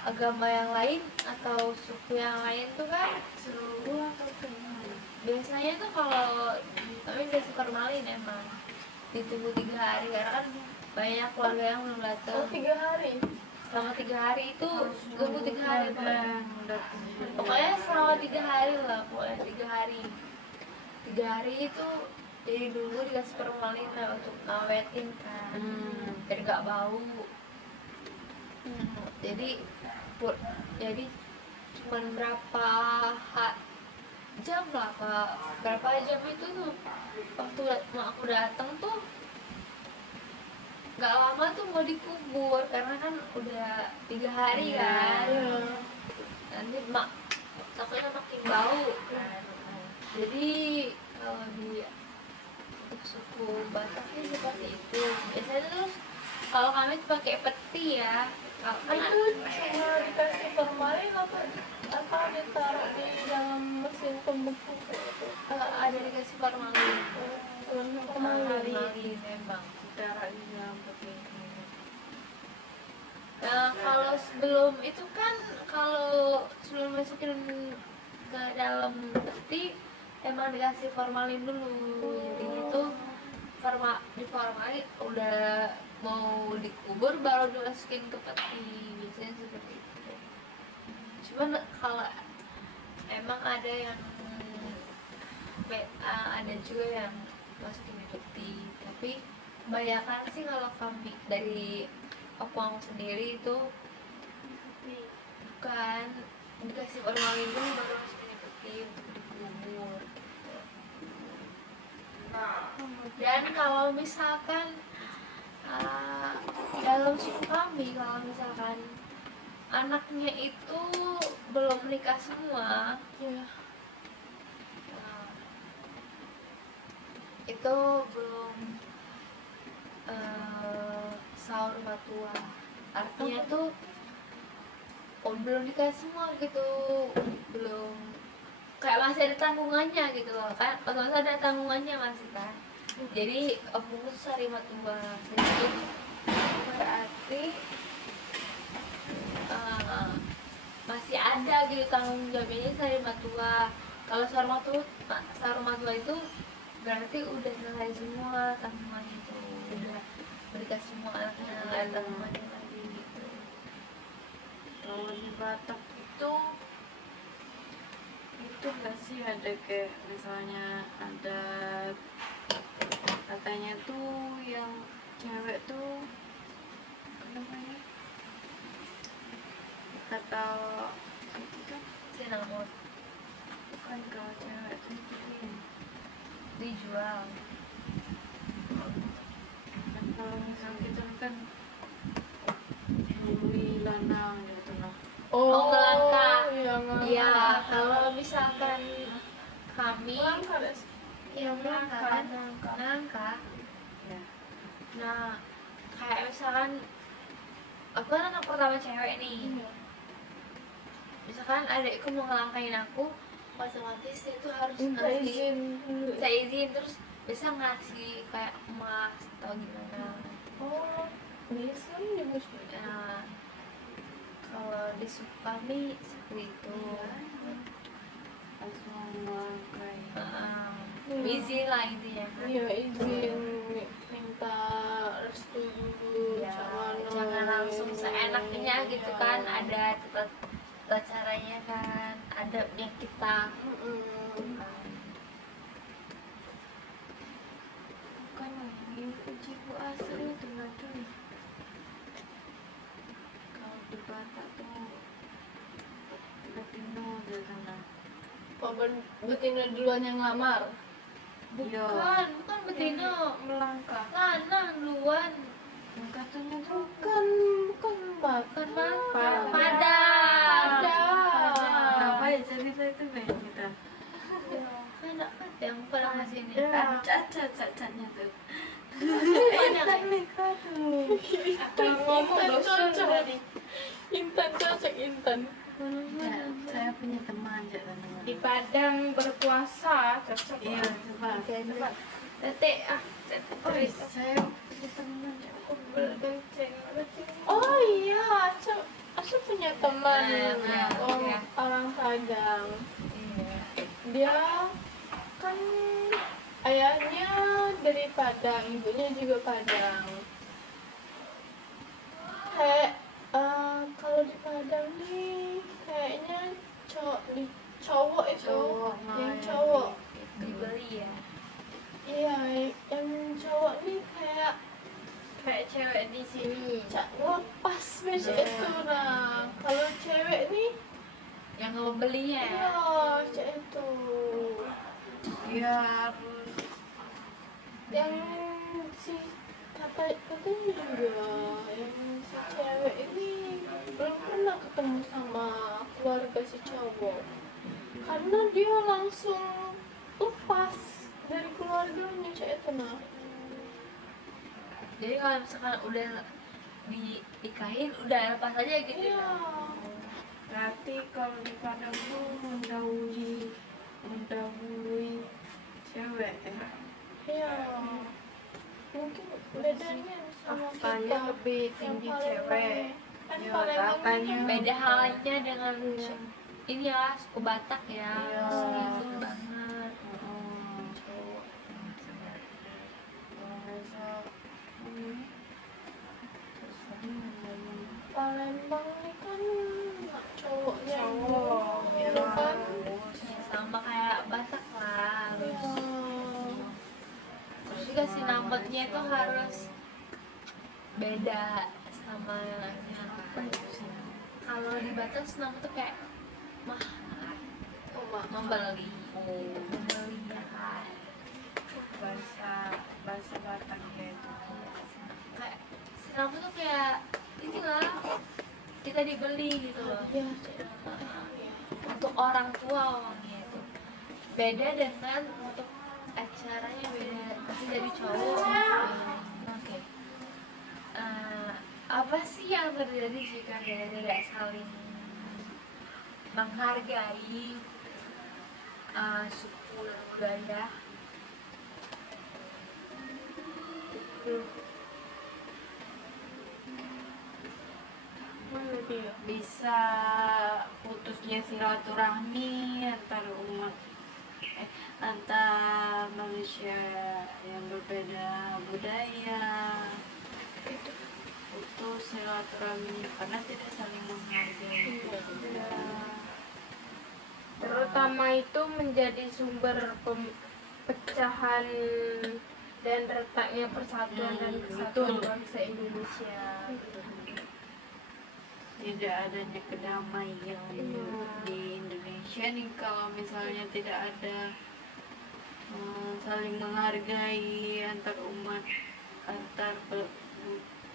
agama yang lain atau suku yang lain tuh kan biasanya tuh kalau kami dikasih formalin emang ditunggu 3 hari, karena kan banyak keluarga yang belum datang. 3 hari. Selama 3 hari itu tunggu 3 hari Udah pokoknya selama 3 hari lah, pokoknya 3 hari 3 hari itu jadi dulu dikasih formalin lah untuk ngawetin kan, biar gak bau. Jadi cuman berapa jam lah, berapa jam itu tuh waktu aku datang tuh gak lama tuh mau dikubur, karena kan udah 3 hari kan. Nanti takutnya makin bau kan. Jadi kalau di untuk suku Bataknya seperti itu biasanya terus Kalau kami tuh pakai peti ya. Kalau kan Itu cuma dikasih formalin atau ditaruh di dalam mesin pembeku kayak gitu? ada dikasih formalin. Formalin. Formalin memang. Cara di dalam peti. Nah, kalau sebelum itu kan kalau sebelum masukin ke dalam peti emang dikasih formalin dulu. Jadi itu di formalin udah mau dikubur baru dimasukin ke peti. Biasanya seperti itu. Cuman kalau emang ada yang ada juga yang masukin di peti, tapi kebanyakan sih kalau kami dari opang sendiri itu bukan dikasih formalin dulu baru masukin di peti untuk dikubur gitu. Dan kalau misalkan dalam suku kami kalau misalkan anaknya itu belum menikah semua, Iya. itu belum sahur matua. Artinya tuh belum nikah semua gitu, belum kayak masih ada tanggungannya gitu loh kan, otomatis ada tanggungannya masih kan. Jadi opung tuh sari matua, jadi berarti masih ada gitu tanggung jawabnya sari matua. Kalau sari matua itu berarti udah selesai semua tanggungannya itu, udah berikan semua anaknya, nggak ada tanggungannya lagi gitu. Kalau di Batak itu nggak sih ada kayak misalnya ada katanya tuh yang cewek tuh kenapa ya kata itu kan Sinamot bukan kalau cewek tuh dikirim dijual. dan kalau misal kita kan melalui lanang gitu lah. Oh, melangkah. Iya, Iya, kalau misalkan kami melangkah Des. yang melangkah kan melangkah. Ya. Nah, kayak misalkan aku kan anak pertama cewek nih. Iya. Misalkan adikku mau ngelangkahin aku, otomatis itu harus Minta ngasih izin dulu. minta izin, terus bisa ngasih kayak emas atau gimana. Oh, bisa ya bos. Nah, kalau di suku kami seperti itu. Pas mau melangkai Izin lah intinya kan. Iya, izin minta restu dulu Ya, jangan jangan langsung seenaknya gitu kan, ada tata caranya kan, adabnya kita. bukan lagi cipu asli itu racun kalau di Batak tuh betina di sana. Oh, betina duluan yang ngelamar. Bukan betina, Melangkah lanang duluan. katanya tuh Bukan Batak. Bukan makan, Padang. apa ya cerita itu kayak kita Anak kan yang pernah ngasih ini. Ya. cacat-cacatnya tuh Banyak ya? nikah tuh Aku ngomong dosen tadi. Intan cocok Intan. ya, saya punya teman ya teman Di Padang berpuasa cocok. iya coba Tete oh saya punya teman ya Oh iya, Aca punya teman Nah, iya. orang Padang. Iya. Dia kan ayahnya dari Padang, ibunya juga Padang. Kayak kalau di Padang nih kayaknya cowok itu Cowok, yang main. cowok. Dibeli ya. Iya, yang cowok nih kayak Cewek di sini. lepas besi itu. Nah, kalau cewek nih Yang ngebelinya ya. iya cewek itu dia harus yang si katanya juga yang si cewek ini belum pernah ketemu sama keluarga si cowok karena dia langsung lepas dari keluarganya cewek itu. Nah Jadi kalau misalkan udah dinikahin udah lepas aja gitu. Berarti kalau di Padang tuh mendahului cewek ya. Iya. Mungkin bedanya sama Katanya kita. lebih tinggi cewek. Kan Ya, Palembang katanya. Beda halnya dengan ini ya, suku Batak ya, Iya. ngikut banget. Cowok. Misal Palembang ini kan cowoknya cowok gitu ya kan. Ya, sama kayak Batak lah. Iya. Terus juga sinambutnya itu harus beda sama yang lainnya. Kalau di Batak sinambut tuh kayak membeli ya kan. bahasa Batak gitu. Kayak sinambut tuh kayak inilah kita dibeli gitu loh. Iya. Untuk orang tua uangnya itu beda dengan untuk acaranya beda, tapi dari cowok. Oke. Apa sih yang terjadi jika tidak saling menghargai suku dan budaya? Mana dia? Bisa putusnya silaturahmi antar manusia yang berbeda budaya, putus silaturahmi karena tidak saling menghargai. Terutama itu menjadi sumber pecahan dan retaknya persatuan dan kesatuan betul. bangsa Indonesia. Tidak adanya kedamaian di Indonesia nih kalau misalnya tidak ada saling menghargai antar umat, antar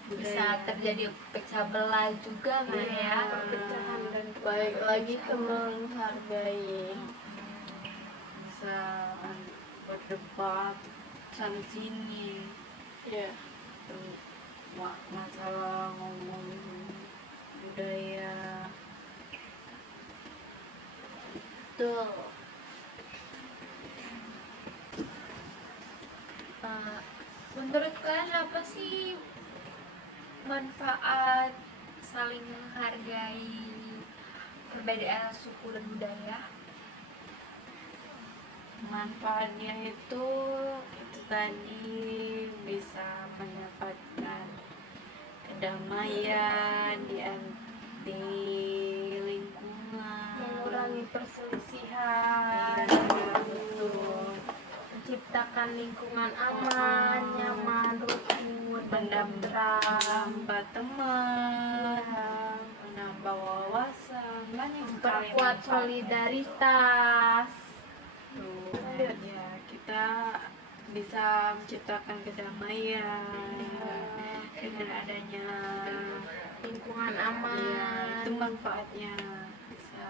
Bisa budaya. terjadi pecah belah juga kan ya. Perpecahan dan Baik lagi ke menghargai. Bisa berdebat sana sini. Ya. Masalah ngomong budaya. Betul. Menurut kalian apa sih manfaat saling menghargai perbedaan suku dan budaya? Manfaatnya itu tadi bisa mendapatkan kedamaian di lingkungan, mengurangi perselisihan, iya, betul. menciptakan lingkungan aman, nyaman, rukun, dan tentram, Menambah teman, menambah wawasan, banyak sekali memperkuat manfaat. solidaritas. Tuh, ya, kita bisa menciptakan kedamaian dengan adanya Lingkungan ya, aman, itu manfaatnya bisa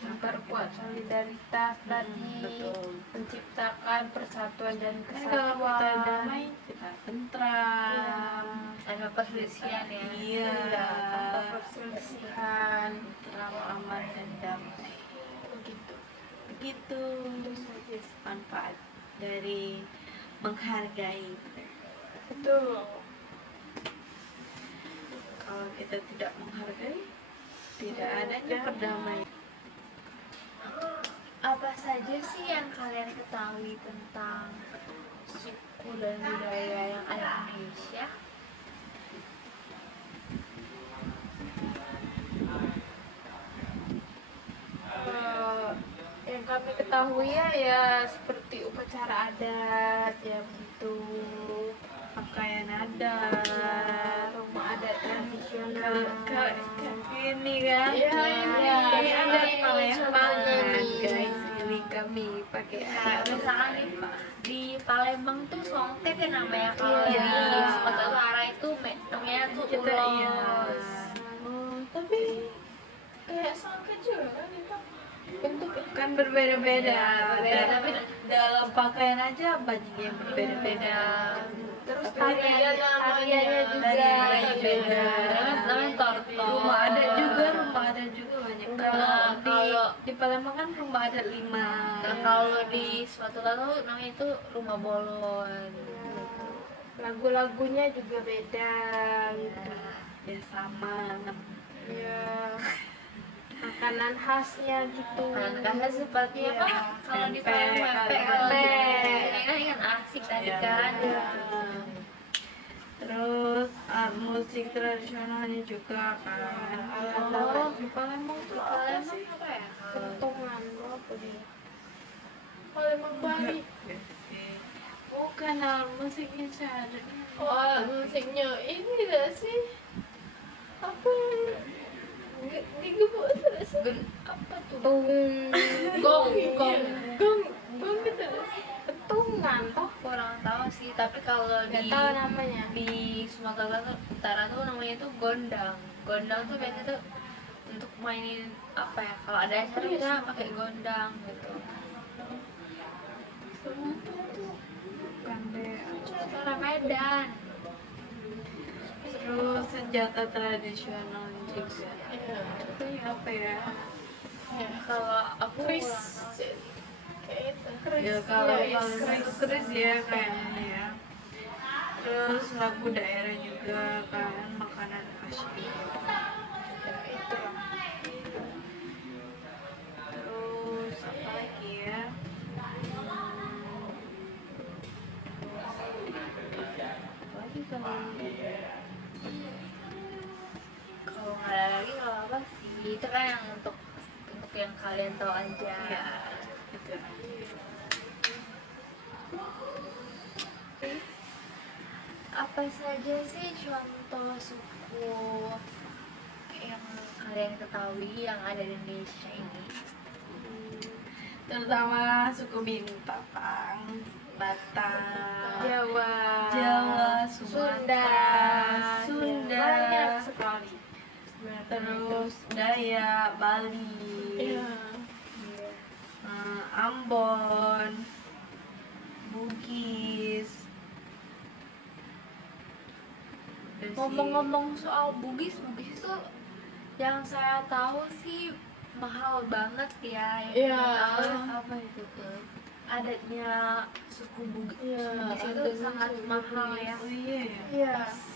memperkuat solidaritas tadi, betul. menciptakan persatuan dan Kan kalau kita kesatuan. damai kita tentram, Tanpa perselisihan ya. iya, Tanpa perselisihan. tentram, aman dan damai. Begitu manfaat dari menghargai. Betul. Kalau kita tidak menghargai, tidak adanya perdamaian. Apa saja sih yang kalian ketahui tentang suku dan budaya yang ada di Indonesia? Yang kami ketahui ya seperti upacara adat ya begitu, Pakaian adat, rumah adat tradisional. ini kan? Iya, ini ada ini Palembang ini. guys. Ini kami pakai Kayak adat. misalkan di Palembang tuh songtek ya namanya, kalau Iya. di Sumatera Utara itu namanya tuh Kita iya. ulos. Tapi kayak songket juga kan itu bentuknya. Kan berbeda-beda, Berbeda, tapi dalam pakaian aja bajunya yang berbeda-beda. terus Tapi beda tariannya juga Tariannya juga. namanya tortor. Rumah adat juga banyak. Di Palembang kan rumah adat 5. Nah, kalau di suatu lalu namanya itu rumah bolon. lagu-lagunya juga beda gitu. Ya sama. Ya, makanan khasnya gitu. Karena seperti Iya. apa? Kalau di Palembang Pempek, kalau di pempek. ini kan ikan asik tadi Iya. kan. Iya. Terus musik tradisionalnya juga kan. Oh. Di Palembang tuh apa Palembang sih? apa ya? Kentongan apa dia? Palembang Bali. Bukan alat musiknya ada. Oh, alat musiknya ini gak sih? Apa yang digebuk tidak sih? Apa tuh? Gong, Gong. gong gitu gak sih? Petungan toh? Kurang tahu sih, tapi kalau Gak di tahu namanya. di Sumatera Utara tuh namanya tuh gondang. Gondang tuh biasanya tuh untuk mainin apa ya? Kalau ada acara kita pakai gondang gitu. Bukan deh. Sumatera Medan. Terus senjata tradisional juga. Iya. Itu apa ya? Ya. Kalau aku Kris. kurang tahu. Kayak itu. Ya kalau Iya, paling keris ya kayaknya ya. Terus lagu daerah juga kan, makanan khasnya. Ya, itu lah. Terus apa lagi ya? Apa lagi kalau Kalau nggak ada lagi kalau apa sih? Itu kan yang untuk yang kalian tahu aja. Iya. gitu. Apa saja sih contoh suku yang kalian ketahui yang ada di Indonesia ini? Terutama suku Bintang, Batak, Jawa, Jawa, Sunda, Sunda, banyak sekali. terus Dayak, Bali, Iya. Ambon, Bugis. Udah sih. Ngomong-ngomong soal Bugis itu yang saya tahu sih mahal banget ya. Yang Iya. saya tahu apa itu tuh? Adatnya suku Bugis, Iya, Bugis itu adat sangat suku mahal Bugis. ya. Oh iya ya. Iya,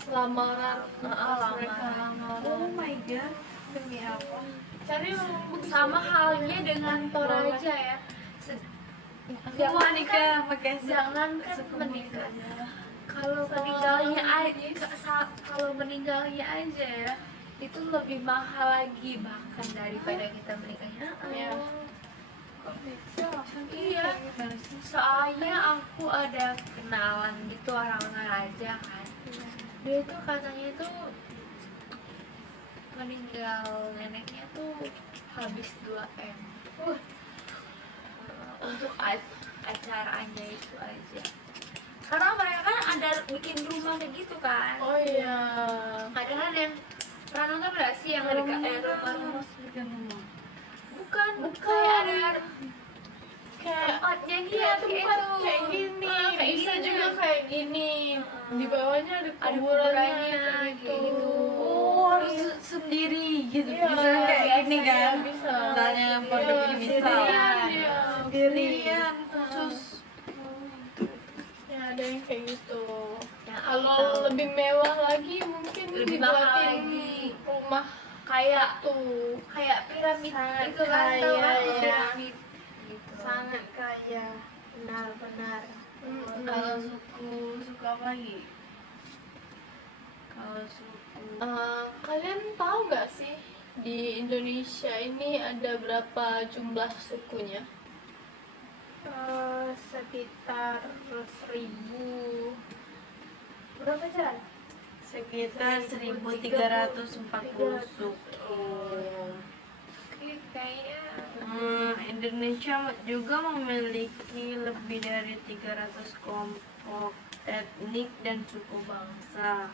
lamaran. Lamaran. Oh my god, demi apa? Cari orang Bugis. Sama halnya dengan Toraja ya. Aku mau nikah pakai Jangan kan menikah. Kalau meninggalnya kalau meninggalnya aja ya itu lebih mahal lagi bahkan daripada kita menikahnya. Iya. Iya. Soalnya aku ada kenalan gitu orang Toraja kan. Dia itu katanya itu meninggal neneknya tuh habis 2M. Untuk acaranya itu aja. Karena mereka kan ada bikin rumah kayak gitu kan. Oh iya. Ada kan yang pernah nonton gak sih yang ada rumah-rumah? Bukan, kayak ada Kayak tempatnya dia iya, kayak tempat itu. kayak gini. Kayak Bisa gini. juga kayak gini. Di bawahnya ada Ada kuburannya kuburannya, kayak gitu. Oh, harus sendiri gitu. Iya, Bisa kayak gini kan? bisa. Misalnya pondok Iya, ini bisa. sendirian dia. Sendirian khusus. Ya ada yang kayak gitu. Ya, Kalau tahu. lebih mewah lagi mungkin Lebih mahal dibuatin lagi. rumah kayak tuh. piramid Sangat itu kan tau kaya, kan ya. piramid gitu. Sangat kaya. Benar-benar. Kalau suku apa lagi? Kalau suku Kalian tahu nggak sih di Indonesia ini ada berapa jumlah sukunya? Sekitar 1000. Berapa Jan? sekitar 1340 suku. Kayaknya Indonesia juga memiliki lebih dari 300 kelompok etnik dan suku bangsa.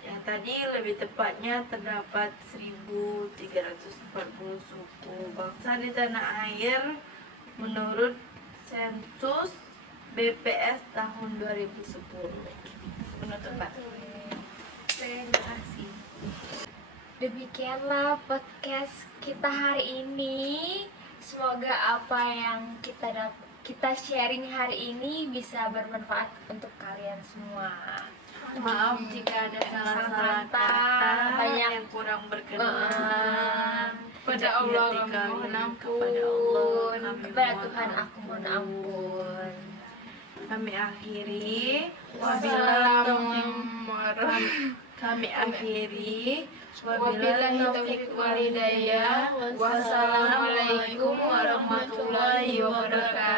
Yang tadi lebih tepatnya terdapat 1340 suku bangsa di tanah air menurut sensus BPS tahun 2010. Penutupan. Terima kasih. Demikianlah podcast kita hari ini. Semoga apa yang kita sharing hari ini bisa bermanfaat untuk kalian semua. Maaf jika ada salah-salah Salah kata, kata, banyak yang kurang berkenan. Kepada Tidak Allah di kami kami, mohon kepada Allah ampun. kami Kepada mohon Tuhan aku mohon ampun. Kami akhiri. Wabillahi taufiq. Kami akhiri. Wabillahi taufiq wal hidayah. Wassalamualaikum warahmatullahi wabarakatuh.